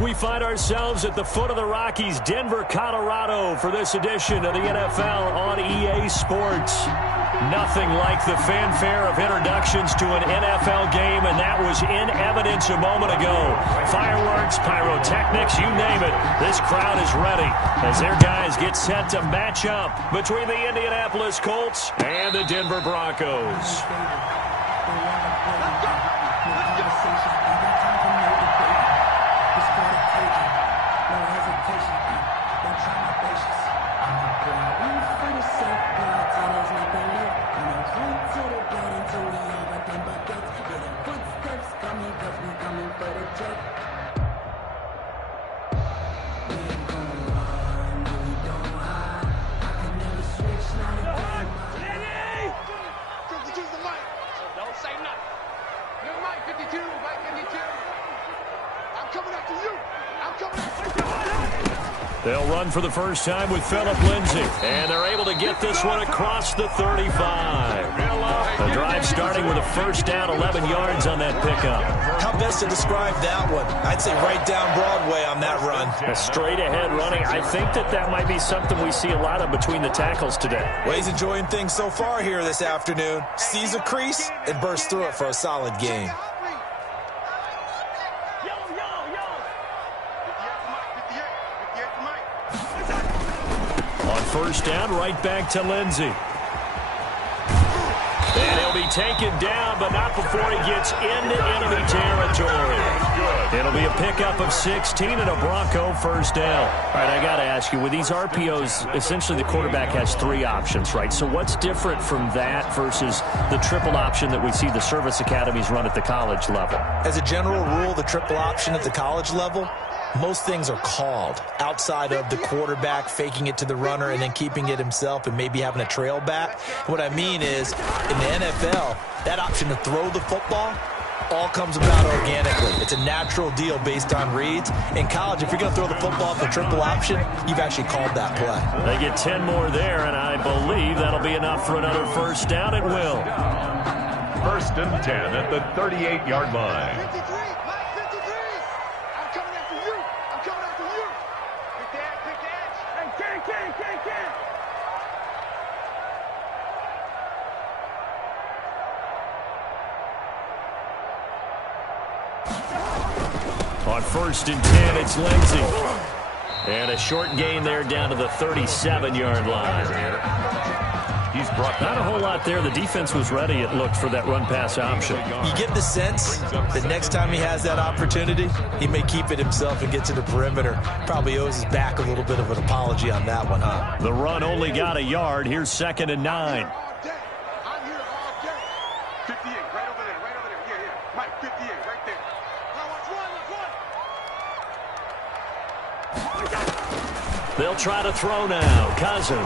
We find ourselves at the foot of the Rockies, Denver, Colorado, for this edition of the NFL on EA Sports. Nothing like the fanfare of introductions to an NFL game, and that was in evidence a moment ago. Fireworks, pyrotechnics, you name it. This crowd is ready as their guys get set to match up between the Indianapolis Colts and the Denver Broncos. They'll run for the first time with Phillip Lindsay, and they're able to get this one across the 35. The drive starting with a first down, 11 yards on that pickup. How best to describe that one? I'd say right down Broadway on that run. A straight-ahead running. I think that might be something we see a lot of between the tackles today. Well, he's enjoying things so far here this afternoon. Sees a crease and bursts through it for a solid gain. First down, right back to Lindsay. And he'll be taken down, but not before he gets into enemy territory. It'll be a pickup of 16 and a Bronco first down. All right, I got to ask you, with these RPOs, essentially the quarterback has three options, right? So what's different from that versus the triple option that we see the service academies run at the college level? As a general rule, the triple option at the college level, most things are called outside of the quarterback faking it to the runner and then keeping it himself and maybe having a trail back. What I mean is, in the NFL, that option to throw the football all comes about organically. It's a natural deal based on reads. In college, if you're going to throw the football off the triple option, you've actually called that play. They get 10 more there, and I believe that'll be enough for another first down. It will. First and 10 at the 38-yard line. On first and 10, it's Lindsay. And a short gain there down to the 37-yard line. He's brought not a whole lot there. The defense was ready, it looked, for that run-pass option. You get the sense that next time he has that opportunity, he may keep it himself and get to the perimeter. Probably owes his back a little bit of an apology on that one, huh? The run only got a yard. Here's 2nd and 9. They'll try to throw now. Cousins.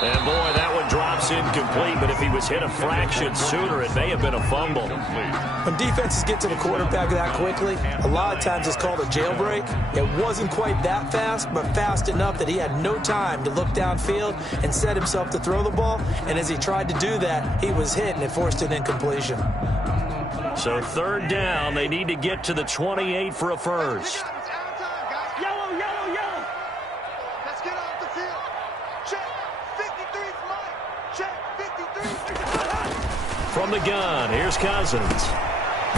And, boy, that one drops incomplete, but if he was hit a fraction sooner, it may have been a fumble. When defenses get to the quarterback that quickly, a lot of times it's called a jailbreak. It wasn't quite that fast, but fast enough that he had no time to look downfield and set himself to throw the ball. And as he tried to do that, he was hit, and it forced an incompletion. So 3rd down, they need to get to the 28 for a first. From the gun, here's Cousins.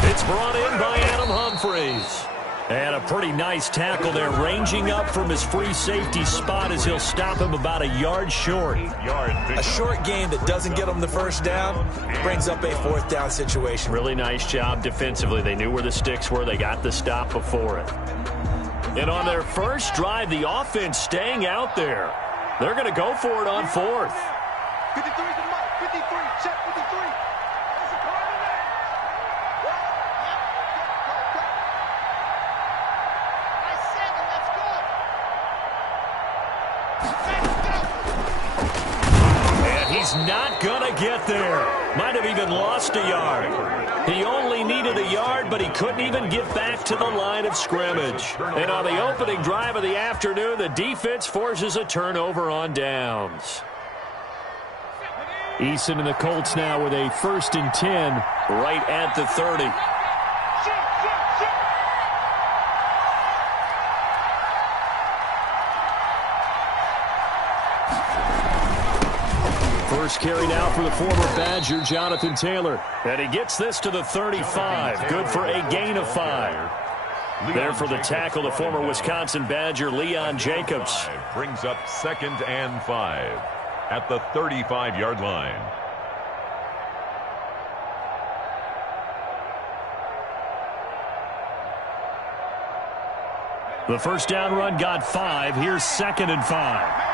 It's brought in by Adam Humphries. And a pretty nice tackle there, ranging up from his free safety spot as he'll stop him about a yard short. A short gain that doesn't get him the first down brings up a 4th down situation. Really nice job defensively. They knew where the sticks were. They got the stop before it. And on their first drive, the offense staying out there. They're going to go for it on 4th. 53 to Mike. 53. Check 53. Not gonna get there. Might have even lost a yard. He only needed a yard, but he couldn't even get back to the line of scrimmage. And on the opening drive of the afternoon, the defense forces a turnover on downs. Eason and the Colts now with a 1st and 10 right at the 30. First carry now for the former Badger, Jonathan Taylor. And he gets this to the 35. Good for a gain of 5. There for the tackle, the former Wisconsin Badger, Leon Jacobs. Brings up 2nd and 5 at the 35-yard line. The first down run got 5. Here's 2nd and 5.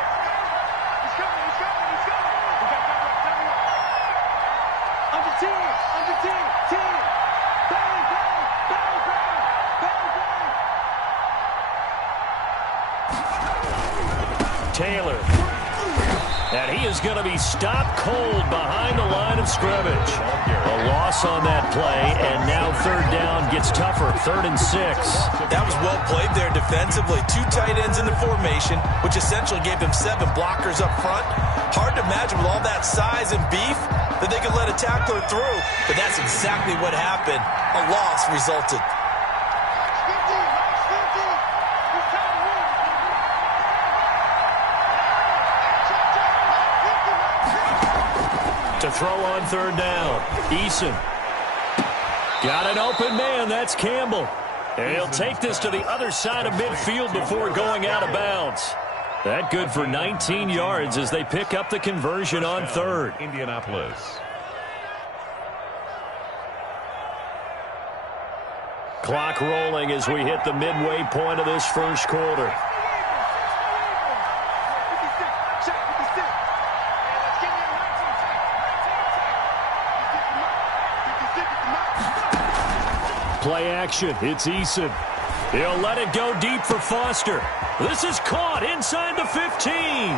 Taylor. And he is going to be stopped cold behind the line of scrimmage. A loss on that play, and now 3rd down gets tougher. 3rd and 6. That was well played there defensively. 2 tight ends in the formation, which essentially gave them 7 blockers up front. Hard to imagine with all that size and beef that they could let a tackler through, but that's exactly what happened. A loss resulted. To throw on 3rd down. Eason. Got an open man. That's Campbell. And he'll take this to the other side of midfield before going out of bounds. That good for 19 yards as they pick up the conversion on 3rd. Indianapolis. Clock rolling as we hit the midway point of this first quarter. Play action. It's Eason. He'll let it go deep for Foster. This is caught inside the 15.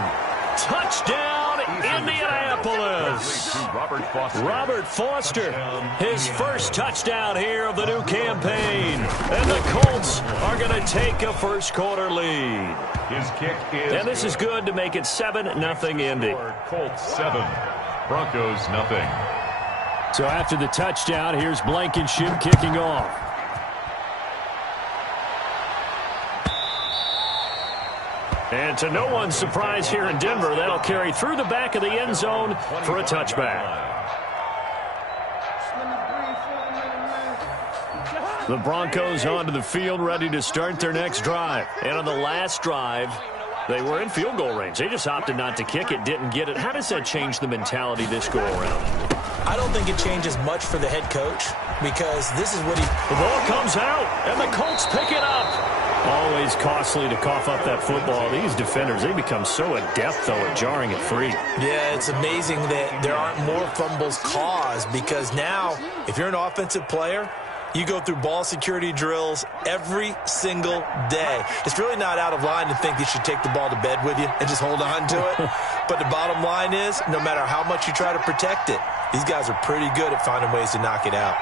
Touchdown, Indianapolis. Robert Foster, his first touchdown here of the new campaign. And the Colts are going to take a first quarter lead. His kick is and this is good to make it 7-0 Indy. Colts 7, Broncos 0. So after the touchdown, here's Blankenship kicking off. And to no one's surprise here in Denver, that'll carry through the back of the end zone for a touchback. The Broncos onto the field, ready to start their next drive. And on the last drive, they were in field goal range. They just opted not to kick it, didn't get it. How does that change the mentality this go around? I don't think it changes much for the head coach because this is what he... The ball comes out, and the Colts pick it up. Always costly to cough up that football. These defenders, they become so adept, though, at jarring it free. Yeah, it's amazing that there aren't more fumbles caused because now, if you're an offensive player, you go through ball security drills every single day. It's really not out of line to think you should take the ball to bed with you and just hold on to it. But the bottom line is, no matter how much you try to protect it, these guys are pretty good at finding ways to knock it out.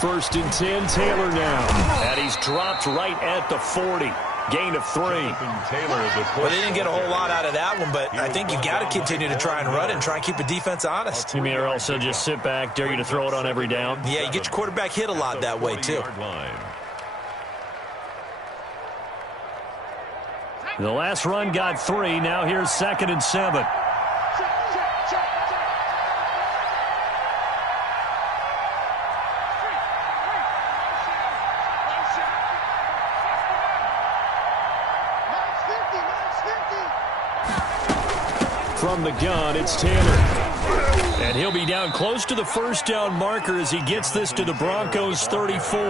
First and 10, Taylor now. And he's dropped right at the 40. Gain of 3. Well, they didn't get a whole lot out of that one, but I think you've got to continue to try and run and try and keep the defense honest. You mean or also just sit back, dare you to throw it on every down? Yeah, you get your quarterback hit a lot that way, too. The last run got 3. Now here's 2nd and 7. From the gun, it's Taylor. And he'll be down close to the first down marker as he gets this to the Broncos 34.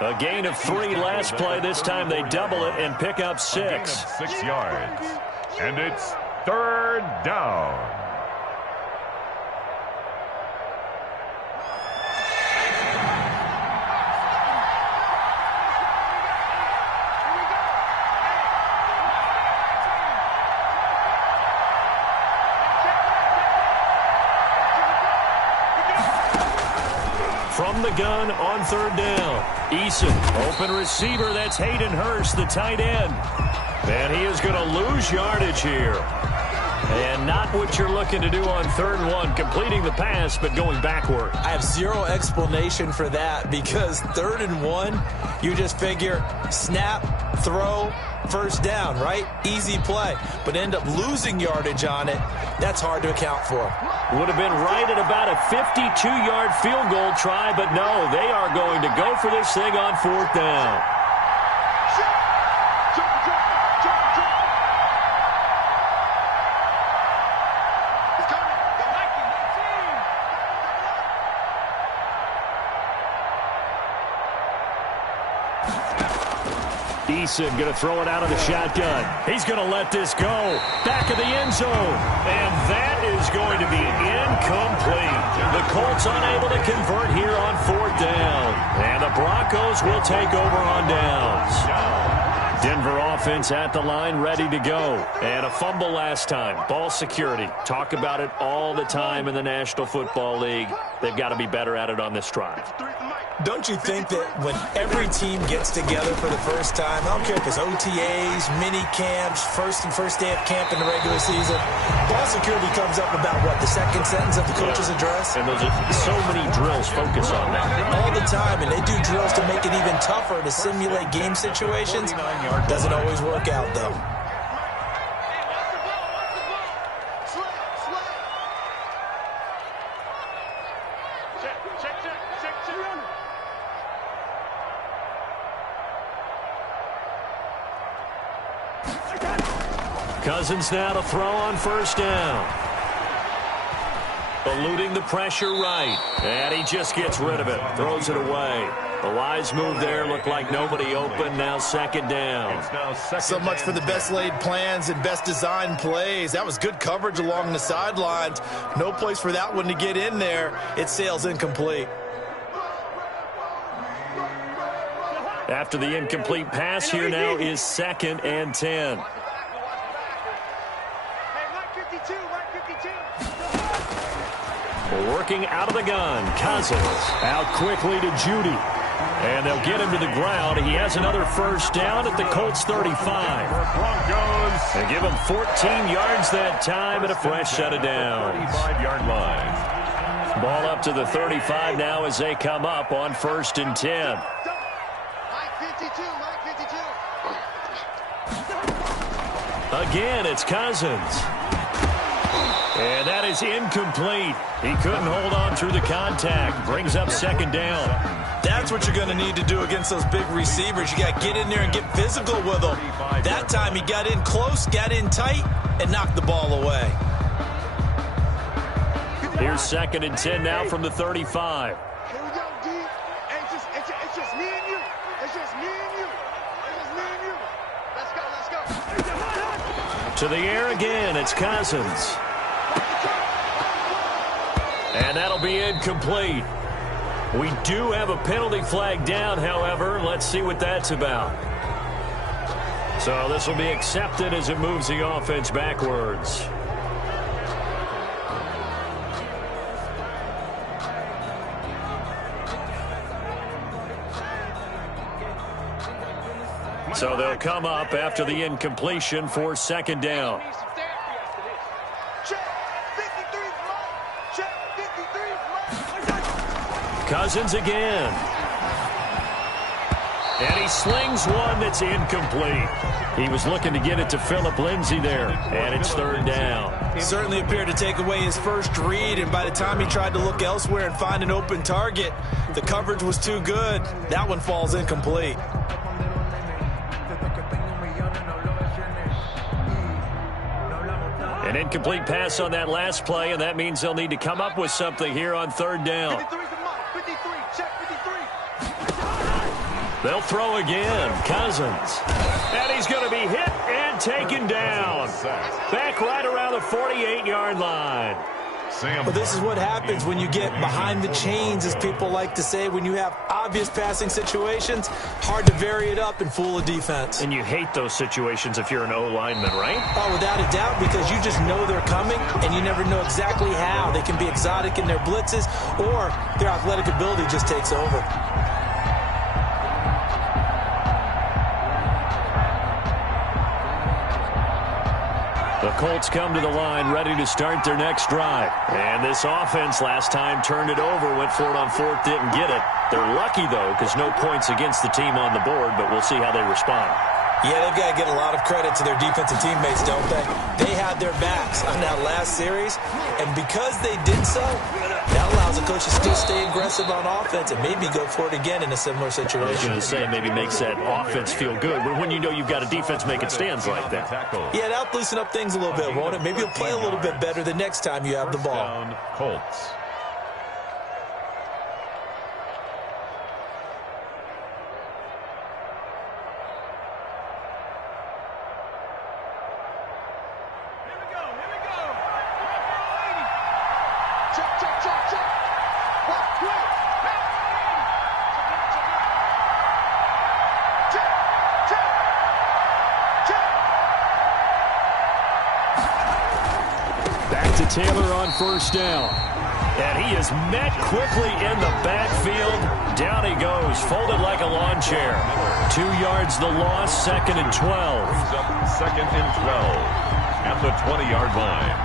A gain of 3 last play. This time they double it and pick up 6. 6 yards. And it's 3rd down. From the gun on 3rd down. Eason, open receiver. That's Hayden Hurst, the tight end. And he is going to lose yardage here. And not what you're looking to do on 3rd and 1, completing the pass, but going backward. I have zero explanation for that because 3rd and 1, you just figure snap, throw, first down, right? Easy play. But end up losing yardage on it. That's hard to account for. Would have been right at about a 52-yard field goal try, but no, they are going to go for this thing on 4th down. Rzsl going to throw it out of the shotgun. He's going to let this go. Back of the end zone. And that is going to be incomplete. The Colts unable to convert here on 4th down. And the Broncos will take over on downs. Denver offense at the line, ready to go. And a fumble last time. Ball security. Talk about it all the time in the National Football League. They've got to be better at it on this drive. Don't you think that when every team gets together for the first time, I don't care if it's OTAs, mini camps, first day of camp in the regular season, ball security comes up about, what, the second sentence of the coach's address? And those are so many drills focus on that. All the time, and they do drills to make it even tougher to simulate game situations. Doesn't always work out, though. Cousins now to throw on 1st down. Eluding the pressure right. And he just gets rid of it. Throws it away. The wise move there. Looked like nobody open. Now 2nd down. So much for the best laid plans and best designed plays. That was good coverage along the sidelines. No place for that one to get in there. It sails incomplete. After the incomplete pass, here now is 2nd and 10. Working out of the gun. Cousins out quickly to Judy. And they'll get him to the ground. He has another 1st down at the Colts 35. And give him 14 yards that time and a fresh set of downs. 45-yard line. Ball up to the 35 now as they come up on 1st and 10. Again, it's Cousins. And that is incomplete. He couldn't hold on through the contact. Brings up 2nd down. That's what you're going to need to do against those big receivers. You got to get in there and get physical with them. That time he got in close, got in tight, and knocked the ball away. Here's 2nd and 10 now from the 35. Here we go, D. It's just me and you. It's just me and you. It's just me and you. Let's go. To the air again. It's Cousins. And that'll be incomplete. We do have a penalty flag down, however. Let's see what that's about. So this will be accepted as it moves the offense backwards. So they'll come up after the incompletion for 2nd down. Cousins again. And he slings one that's incomplete. He was looking to get it to Phillip Lindsay there, and it's 3rd down. Certainly appeared to take away his first read, and by the time he tried to look elsewhere and find an open target, the coverage was too good. That one falls incomplete. An incomplete pass on that last play, and that means they'll need to come up with something here on 3rd down. They'll throw again. Cousins. And he's going to be hit and taken down. Back right around the 48-yard line. Well, this is what happens when you get behind the chains, as people like to say. When you have obvious passing situations, hard to vary it up and fool a defense. And you hate those situations if you're an O-lineman, right? Oh, without a doubt, because you just know they're coming, and you never know exactly how. They can be exotic in their blitzes, or their athletic ability just takes over. The Colts come to the line ready to start their next drive. And this offense last time turned it over, went for it on fourth, didn't get it. They're lucky, though, because no points against the team on the board, but we'll see how they respond. Yeah, they've got to get a lot of credit to their defensive teammates, don't they? They had their backs on that last series, and because they did so, that allows the coach to still stay aggressive on offense and maybe go for it again in a similar situation. I was going to say, maybe makes that offense feel good, but when you know you've got a defense making stands like that. Yeah, that'll loosen up things a little bit, won't it? Maybe you'll play a little bit better the next time you have the ball. Colts. Taylor on first down. And he is met quickly in the backfield. Down he goes, folded like a lawn chair. 2 yards the loss, 2nd and 12. Second and 12 at the 20-yard line.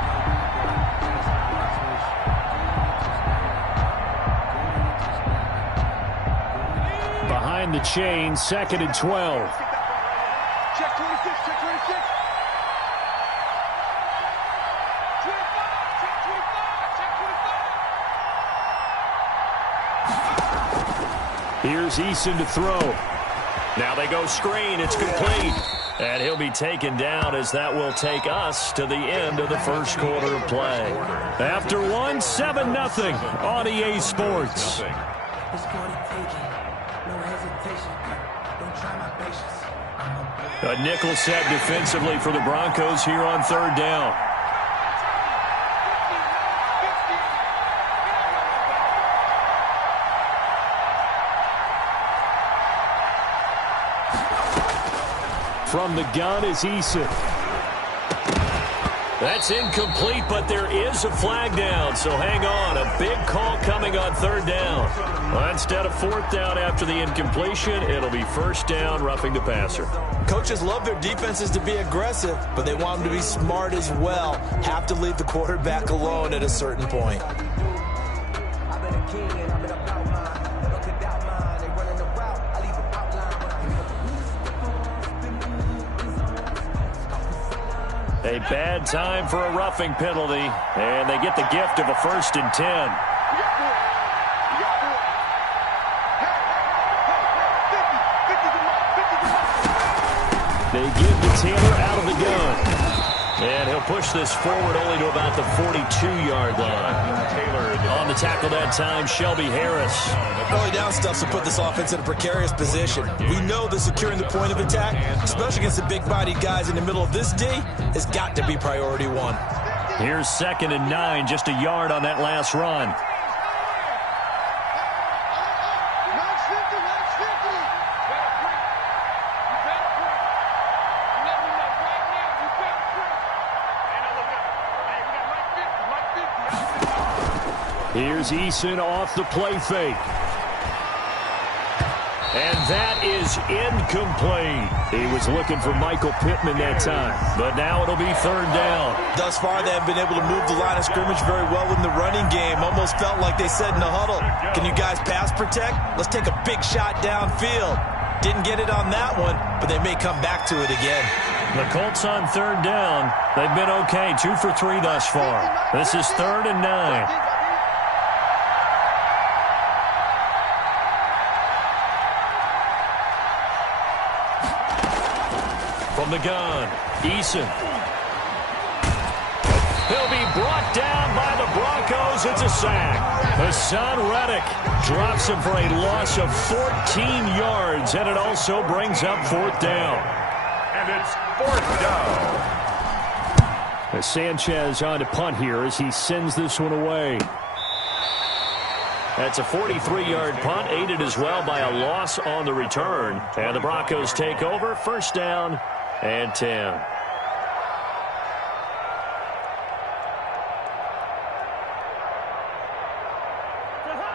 Behind the chain, 2nd and 12. Check 26, check 26. Here's Rzsl to throw. Now they go screen. It's complete. And he'll be taken down as that will take us to the end of the first quarter of play. After one, 7-0 on EA Sports. A nickel set defensively for the Broncos here on third down. From the gun is Rzsl. That's incomplete, but there is a flag down, so hang on. A big call coming on third down. Well, instead of fourth down after the incompletion, it'll be first down, roughing the passer. Coaches love their defenses to be aggressive, but they want them to be smart as well. Have to leave the quarterback alone at a certain point. A bad time for a roughing penalty, and they get the gift of a 1st and 10. They give to Taylor out of the gun. And he'll push this forward only to about the 42-yard line. Taylor on the tackle that time, Shelby Harris. Early down stuff to put this offense in a precarious position. We know that securing the point of attack, especially against the big-bodied guys in the middle of this D, has got to be priority one. Here's 2nd and 9, just a yard on that last run. Here's Rzsl off the play fake. And that is incomplete. He was looking for Michael Pittman that time, but now it'll be third down. Thus far, they have been able to move the line of scrimmage very well in the running game. Almost felt like they said in the huddle, can you guys pass protect? Let's take a big shot downfield. Didn't get it on that one, but they may come back to it again. The Colts on third down. They've been okay, 2 for 3 thus far. This is 3rd and 9. From the gun, Rzsl. He'll be brought down by the Broncos. It's a sack. Hassan Reddick drops him for a loss of 14 yards, and it also brings up 4th down. And it's 4th down. Sanchez on to punt here as he sends this one away. That's a 43-yard punt, aided as well by a loss on the return. And the Broncos take over, 1st down and 10.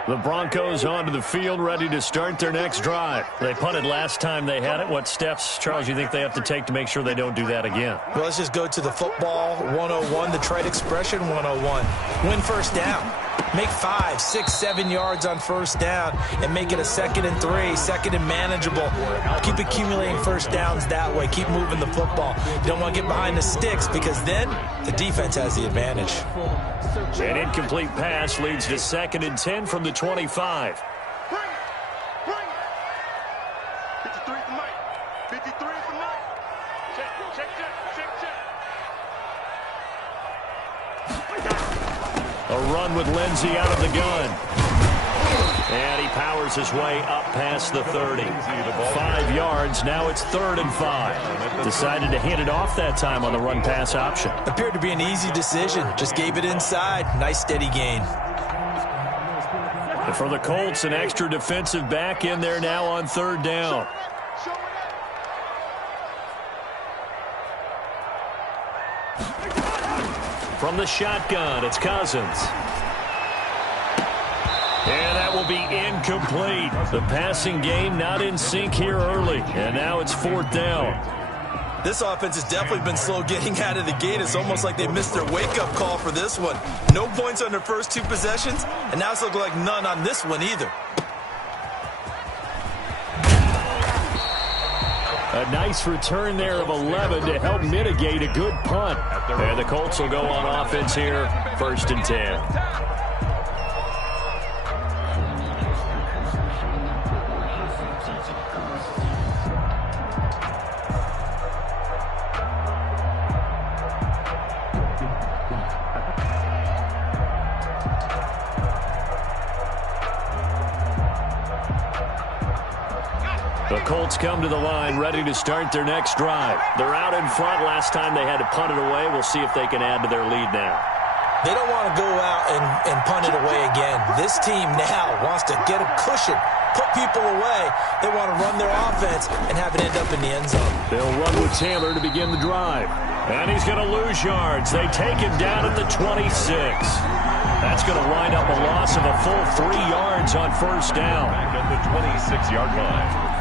The Broncos onto the field, ready to start their next drive. They punted last time they had it. What steps, Charles, you think they have to take to make sure they don't do that again? Well, let's just go to the football 101, the trade expression 101. Win first down. Make 5, 6, 7 yards on first down and make it a 2nd and 3, 2nd and manageable. Keep accumulating first downs that way. Keep moving the football. You don't want to get behind the sticks because then the defense has the advantage. An incomplete pass leads to 2nd and 10 from the 25. Bring it. 53 for Mike. 53 for Mike. Check. A run with Lindsey out of the gun. And he powers his way up past the 30. 5 yards. Now it's 3rd and 5. Decided to hand it off that time on the run-pass option. Appeared to be an easy decision. Just gave it inside. Nice steady gain. And for the Colts, an extra defensive back in there now on 3rd down. From the shotgun, it's Cousins. And that will be incomplete. The passing game not in sync here early. And now it's 4th down. This offense has definitely been slow getting out of the gate. It's almost like they missed their wake-up call for this one. No points on their first 2 possessions, and now it's looking like none on this one either. A nice return there of 11 to help mitigate a good punt. And the Colts will go on offense here, 1st and 10. The Colts come to the line, ready to start their next drive. They're out in front. Last time they had to punt it away. We'll see if they can add to their lead now. They don't want to go out and punt it away again. This team now wants to get a cushion, put people away. They want to run their offense and have it end up in the end zone. They'll run with Taylor to begin the drive. And he's going to lose yards. They take him down at the 26. That's going to wind up a loss of a full 3 yards on 1st down. Back at the 26-yard line.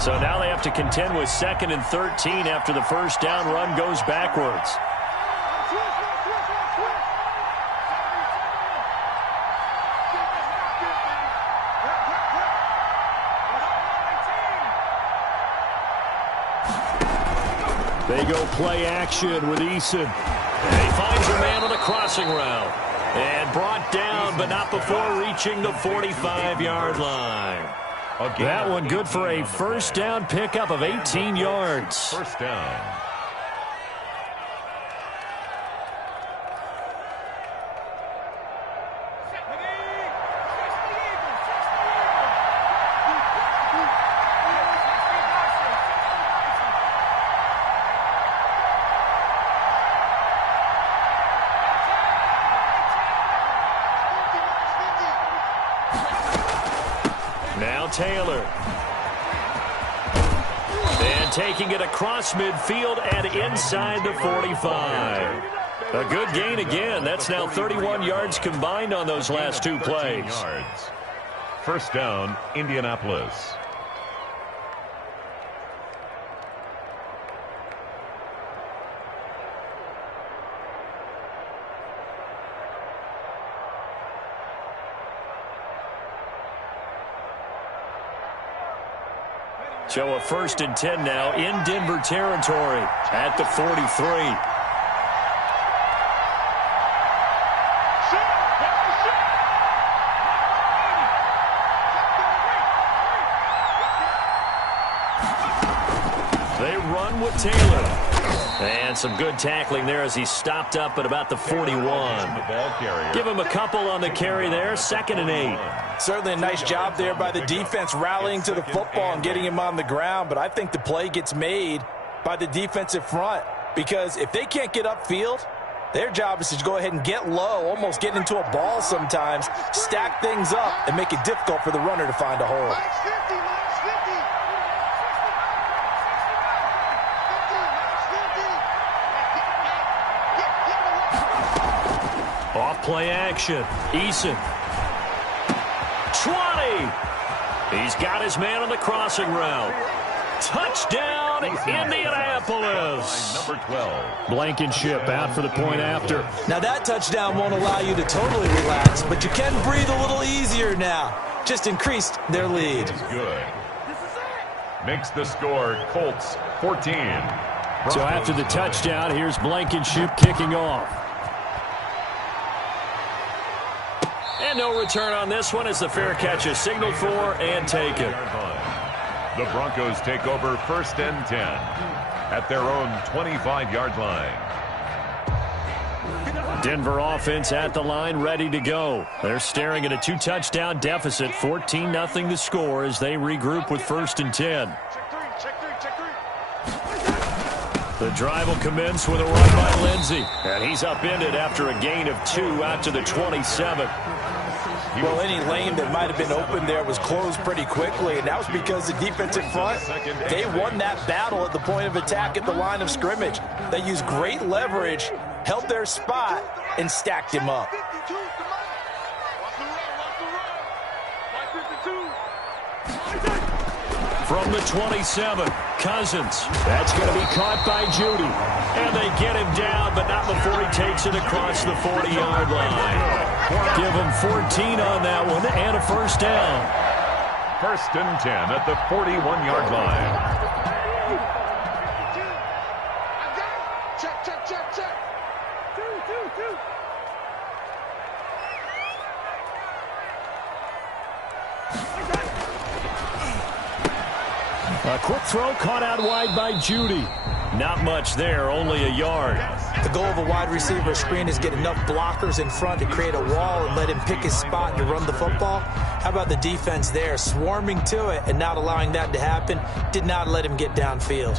So now they have to contend with 2nd and 13 after the first down run goes backwards. They go play action with Rzsl. And he finds a man on a crossing route. And brought down, but not before reaching the 45-yard line. That one good for a first down pickup of 18 yards. First down. Now Taylor. And taking it across midfield and inside the 45. A good gain again. That's now 31 yards combined on those last 2 plays. Yards. First down, Indianapolis. So a 1st and 10 now in Denver territory at the 43. They run with Taylor. And some good tackling there as he stopped up at about the 41. Give him a couple on the carry there, 2nd and 8. Certainly a nice job there by the defense rallying to the football and getting him on the ground, but I think the play gets made by the defensive front because if they can't get upfield, their job is to go ahead and get low, almost get into a ball sometimes, stack things up, and make it difficult for the runner to find a hole. Play action. Eason. 20. He's got his man on the crossing route. Touchdown, Indianapolis. Number 12. Blankenship out for the point after. Now that touchdown won't allow you to totally relax, but you can breathe a little easier now. Just increased their lead. Good. Makes the score Colts 14. So after the touchdown, here's Blankenship kicking off. And no return on this one as the fair catch is signaled for and taken. The Broncos take over 1st and 10 at their own 25-yard line. Denver offense at the line, ready to go. They're staring at a 2-touchdown deficit, 14-0 the score as they regroup with 1st and 10. The drive will commence with a run by Lindsey. And he's upended after a gain of 2 out to the 27. Well, any lane that might have been open there was closed pretty quickly, and that was because the defensive front, they won that battle at the point of attack at the line of scrimmage. They used great leverage, held their spot, and stacked him up. From the 27, Cousins. That's going to be caught by Judy. And they get him down, but not before he takes it across the 40-yard line. Give him 14 on that one and a 1st down. 1st and 10 at the 41-yard line. Check. 2. A quick throw caught out wide by Judy. Not much there, only a yard. The goal of a wide receiver screen is get enough blockers in front to create a wall and let him pick his spot to run the football. How about the defense there, swarming to it and not allowing that to happen? Did not let him get downfield.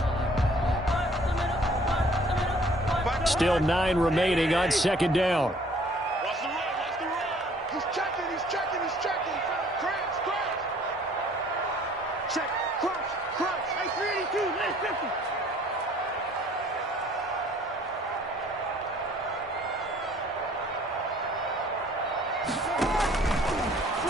Still 9 remaining on 2nd down. Watch the run. He's checking. Crunch. Check. Crunch. Hey, 382, 950.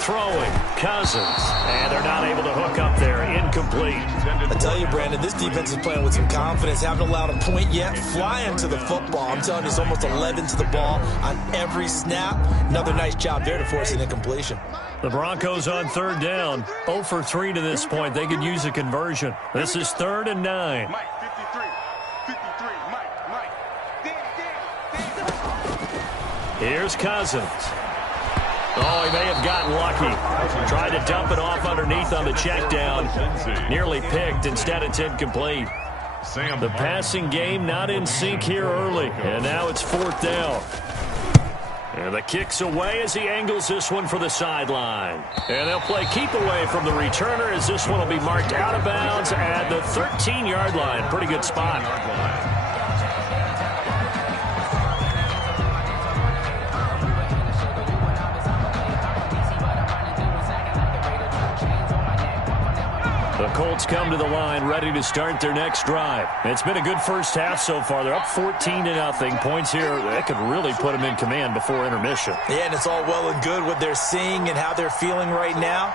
Throwing, Cousins. And they're not able to hook up there. Incomplete. I tell you, Brandon, this defense is playing with some confidence. Haven't allowed a point yet. Flying to the football. I'm telling you, it's almost 11 to the ball on every snap. Another nice job there to force an incompletion. The Broncos on 3rd down. 0 for 3 to this point. They could use a conversion. This is 3rd and 9. Mike, 53, Mike. Here's Cousins. Oh, he may have gotten lucky. Tried to dump it off underneath on the check down. Nearly picked. Instead, it's incomplete. The passing game not in sync here early. And now it's 4th down. And the kick's away as he angles this one for the sideline. And they'll play keep away from the returner as this one will be marked out of bounds at the 13-yard line. Pretty good spot. The Colts come to the line ready to start their next drive. It's been a good first half so far. They're up 14-0. Points here, that could really put them in command before intermission. Yeah, and it's all well and good what they're seeing and how they're feeling right now.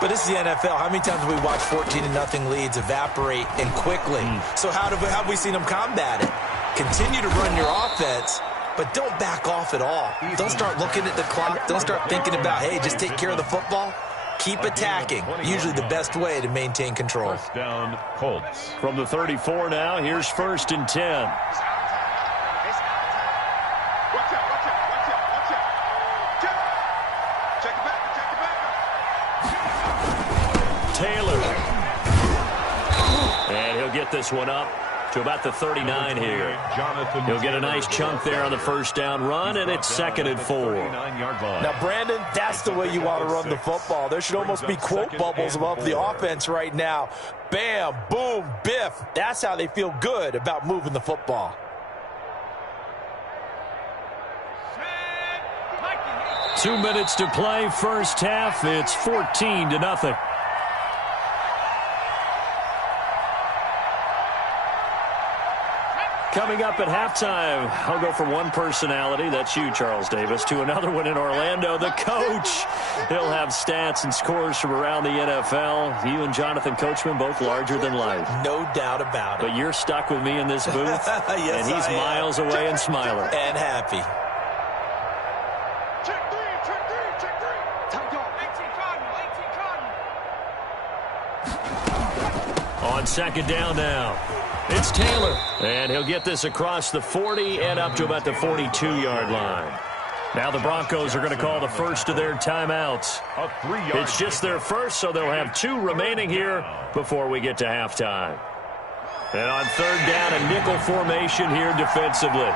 But this is the NFL. How many times have we watched 14-0 leads evaporate and quickly? So how have we seen them combat it? Continue to run your offense, but don't back off at all. Don't start looking at the clock. Don't start thinking about, hey, just take care of the football. Keep attacking. Usually the best way to maintain control. 1st down, Colts. From the 34 now, here's 1st and 10. Watch out. Check it back. Taylor. And he'll get this one up to about the 39 here. He'll get a nice chunk there on the 1st down run, and it's 2nd and 4. Now, Brandon, that's the way you want to run the football. There should almost be quote bubbles above the offense right now. Bam, boom, biff. That's how they feel good about moving the football. Two minutes to play, first half. It's 14-0. Coming up at halftime, I'll go from one personality, that's you, Charles Davis, to another one in Orlando, the coach. He'll have stats and scores from around the NFL. You and Jonathan Coachman, both larger than life. No doubt about it. But you're stuck with me in this booth, yes, and he's miles away and smiling. And happy. Check three. Time go. 18 Cotton. On second down now, it's Taylor. And he'll get this across the 40 and up to about the 42-yard line. Now the Broncos are going to call the first of their timeouts. It's just their first, so they'll have 2 remaining here before we get to halftime. And on third down, a nickel formation here defensively.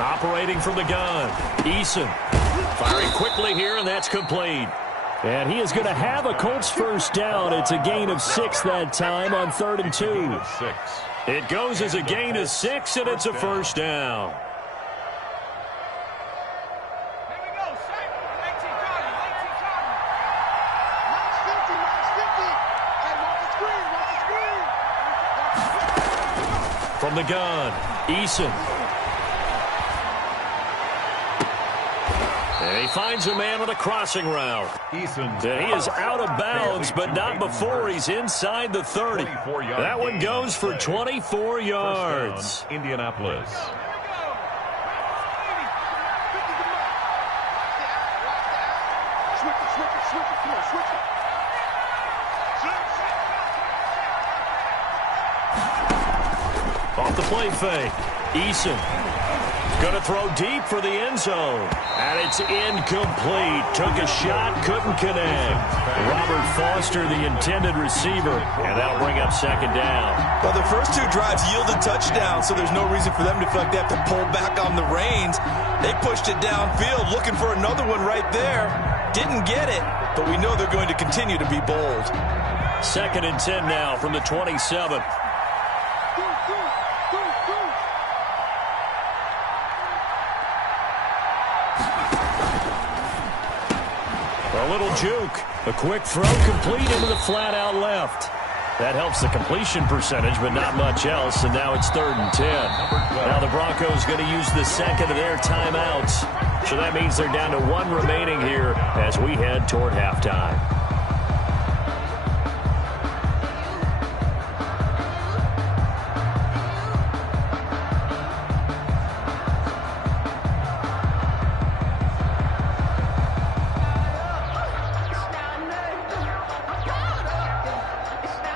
Operating from the gun, Rzsl firing quickly here, and that's complete. And he is going to have a Colts first down. It's a gain of 6 that time on 3rd and 2. It goes as a gain of 6, and it's a first down. Here we go, Shaq. 18 Cotton. Watch 50. From the gun, Rzsl. And he finds a man on a crossing route. And he is out of bounds, but not before he's inside the 30. That one goes for 24 yards. Indianapolis. Switch it. Come on, switch it. Off the play fake, Rzsl going to throw deep for the end zone. And it's incomplete. Took a shot, couldn't connect. Robert Foster, the intended receiver, and that'll bring up second down. Well, the first 2 drives yielded touchdowns, so there's no reason for them to feel like they have to pull back on the reins. They pushed it downfield, looking for another one right there. Didn't get it, but we know they're going to continue to be bold. Second and 10 now from the 27. A little juke. A quick throw complete into the flat out left. That helps the completion percentage, but not much else. And now it's 3rd and 10. Now the Broncos going to use the second of their timeouts. So that means they're down to 1 remaining here as we head toward halftime.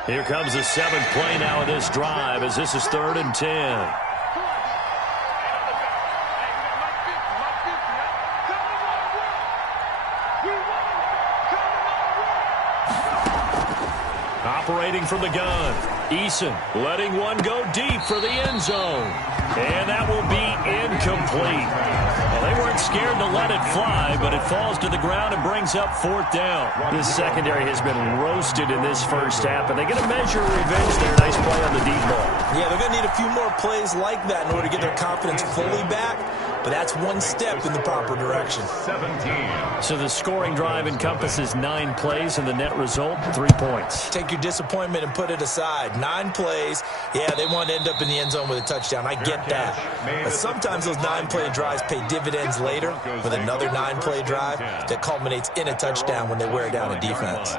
Here comes the 7th play now of this drive as this is 3rd and 10. Operating from the gun, Rzsl letting one go deep for the end zone. And that will be incomplete. Well, they weren't scared to let it fly, but it falls to the ground and brings up 4th down. This secondary has been roasted in this first half, and they get a measure of revenge there. Nice play on the deep ball. Yeah, they're going to need a few more plays like that in order to get their confidence fully back, but that's one step in the proper direction. 17. So the scoring drive encompasses 9 plays, and the net result, 3 points. Take your disappointment and put it aside. 9 plays, yeah, they want to end up in the end zone with a touchdown. I get that. But sometimes those 9-play drives pay dividends later with another 9-play drive that culminates in a touchdown when they wear down a defense.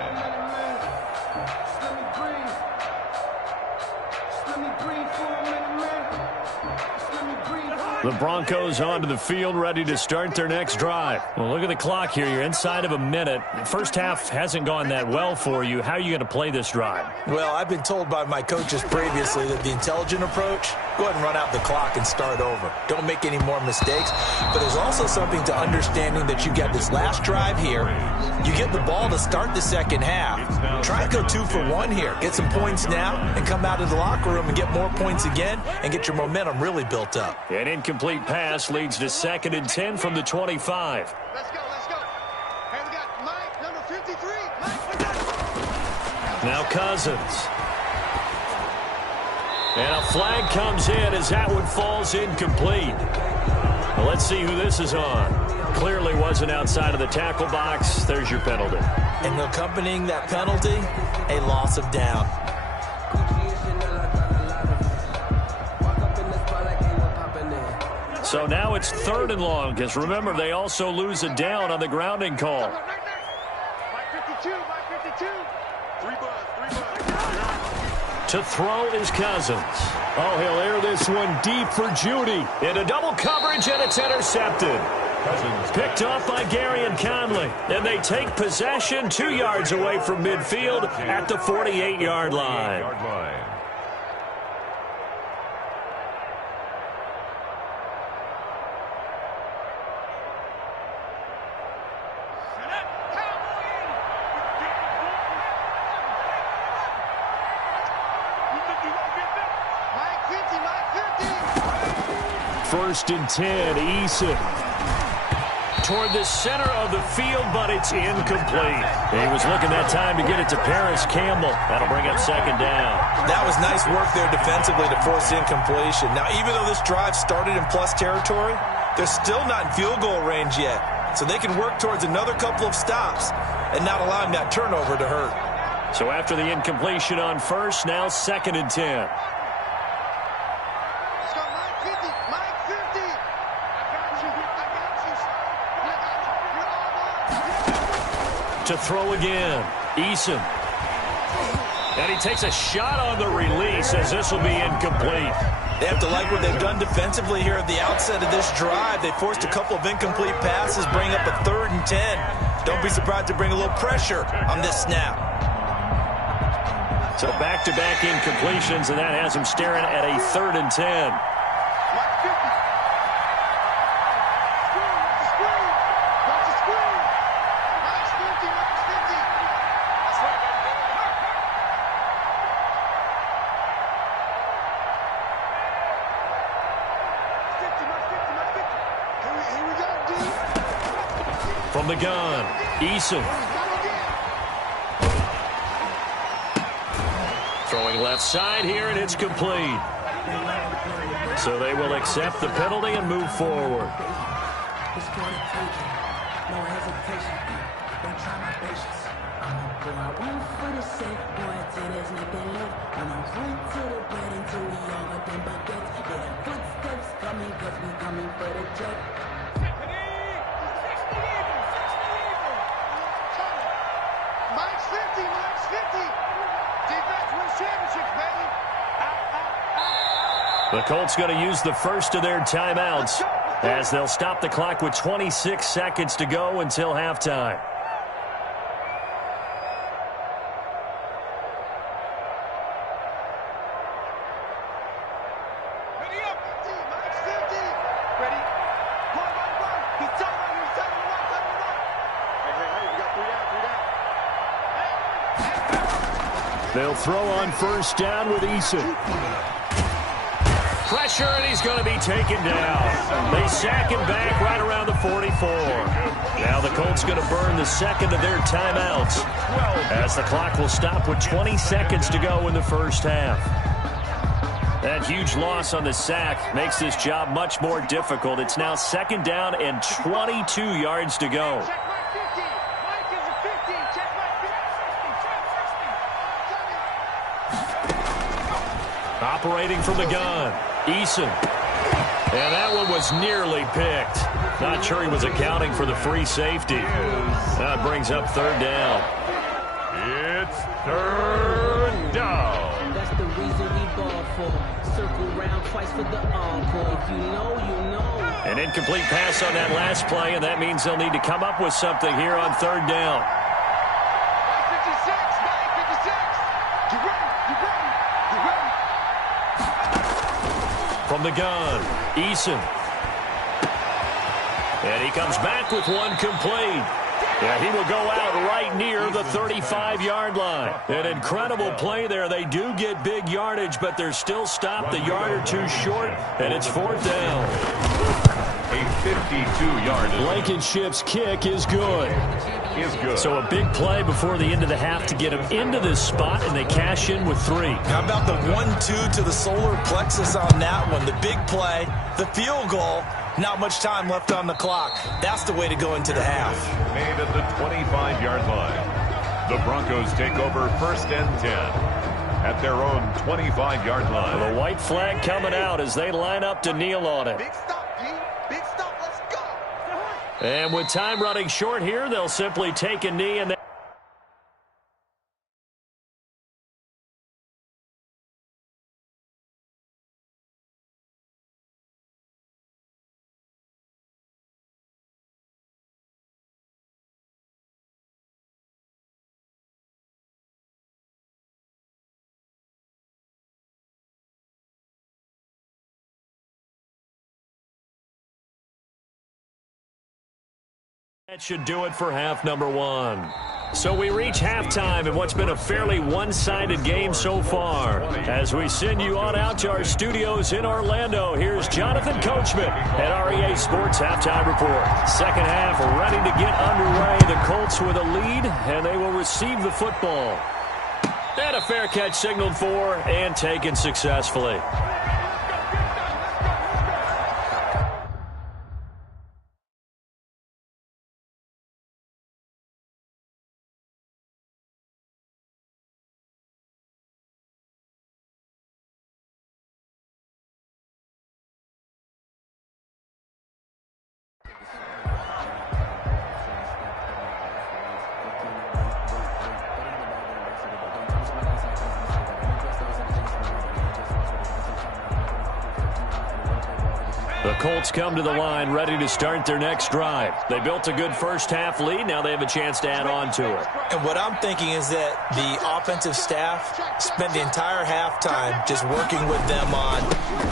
The Broncos onto the field, ready to start their next drive. Well, look at the clock here. You're inside of a minute. The first half hasn't gone that well for you. How are you going to play this drive? Well, I've been told by my coaches previously that the intelligent approach, go ahead and run out the clock and start over. Don't make any more mistakes. But there's also something to understanding that you got this last drive here. You get the ball to start the second half. Try to go 2 for 1 here. Get some points now and come out of the locker room and get more points again and get your momentum really built up. An incomplete pass leads to 2nd and 10 from the 25. Let's go. Hey, we got Mike, number 53. Mike, we got it. Now Cousins. And a flag comes in as that one falls incomplete. Well, let's see who this is on. Clearly wasn't outside of the tackle box. There's your penalty. And accompanying that penalty, a loss of down. So now it's 3rd and long, because remember, they also lose a down on the grounding call. To throw is Cousins. Oh, he'll air this one deep for Judy. Into double coverage, and it's intercepted. Picked off by Gary and Conley. And they take possession 2 yards away from midfield at the 48-yard line. First and 10, Rzsl. Toward the center of the field, but it's incomplete. He was looking that time to get it to Paris Campbell. That'll bring up 2nd down. That was nice work there defensively to force incompletion. Now, even though this drive started in plus territory, they're still not in field goal range yet. So they can work towards another couple of stops and not allowing that turnover to hurt. So after the incompletion on first, now 2nd and 10. To throw again, Rzsl. And he takes a shot on the release as this will be incomplete. They have to like what they've done defensively here at the outset of this drive. They forced a couple of incomplete passes, bring up a 3rd and 10. Don't be surprised to bring a little pressure on this snap. So back-to-back incompletions, and that has them staring at a 3rd and 10. From the gun, Rzsl. Throwing left side here, and it's complete. So they will accept the penalty and move forward. The Colts going to use the first of their timeouts as they'll stop the clock with 26 seconds to go until halftime. They'll throw on first down with Rzsl. Pressure, and he's going to be taken down. They sack him back right around the 44. Now the Colts going to burn the second of their timeouts as the clock will stop with 20 seconds to go in the first half. That huge loss on the sack makes this job much more difficult. It's now 2nd down and 22 yards to go. Operating from the gun, Rzsl. And that one was nearly picked. Not sure he was accounting for the free safety. That brings up 3rd down. It's 3rd down. That's the reason we ball for. Circle round twice for the encore. If you know, you know. An incomplete pass on that last play, and that means they'll need to come up with something here on 3rd down. From the gun, Rzsl. And he comes back with one complete. Yeah, he will go out right near the 35-yard line. An incredible play there. They do get big yardage, but they're still stopped a yard or two short, and it's 4th down. A 52-yard. Blankenship's kick is good. So a big play before the end of the half to get them into this spot, and they cash in with 3. How about the 1-2 to the solar plexus on that one? The big play, the field goal. Not much time left on the clock. That's the way to go into the half. Made at the 25-yard line. The Broncos take over 1st and 10 at their own 25-yard line. The white flag coming out as they line up to kneel on it. Big stop, D. Big stop. Let's go. And with time running short here, they'll simply take a knee and that should do it for half number one. So we reach halftime in what's been a fairly one-sided game so far. As we send you on out to our studios in Orlando, here's Jonathan Coachman at REA Sports Halftime Report. Second half ready to get underway. The Colts with a lead, and they will receive the football. And a fair catch signaled for and taken successfully. The Colts come to the line ready to start their next drive. They built a good first-half lead. Now they have a chance to add on to it. And what I'm thinking is that the offensive staff spent the entire halftime just working with them on,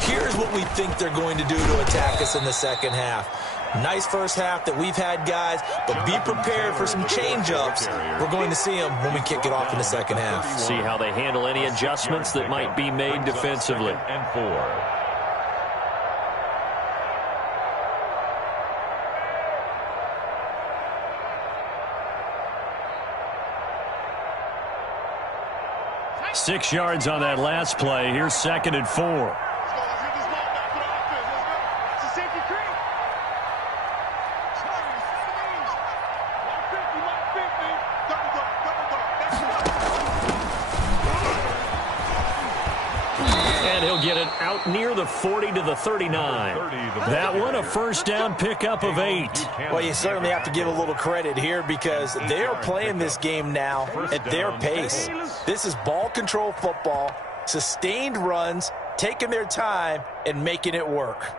here's what we think they're going to do to attack us in the second half. Nice first half that we've had, guys, but be prepared for some change-ups. We're going to see them when we kick it off in the second half. See how they handle any adjustments that might be made defensively. And 4. Six yards on that last play. Here's 2nd and 4. Let's hit this ball back for the offense. Let's go. It's a safety creep. 150, 150. And he'll get it out near the 40 to the 39. That one a first down pickup of 8. Well, you certainly have to give a little credit here because they are playing this game now at their pace. This is ball control football, sustained runs, taking their time, and making it work.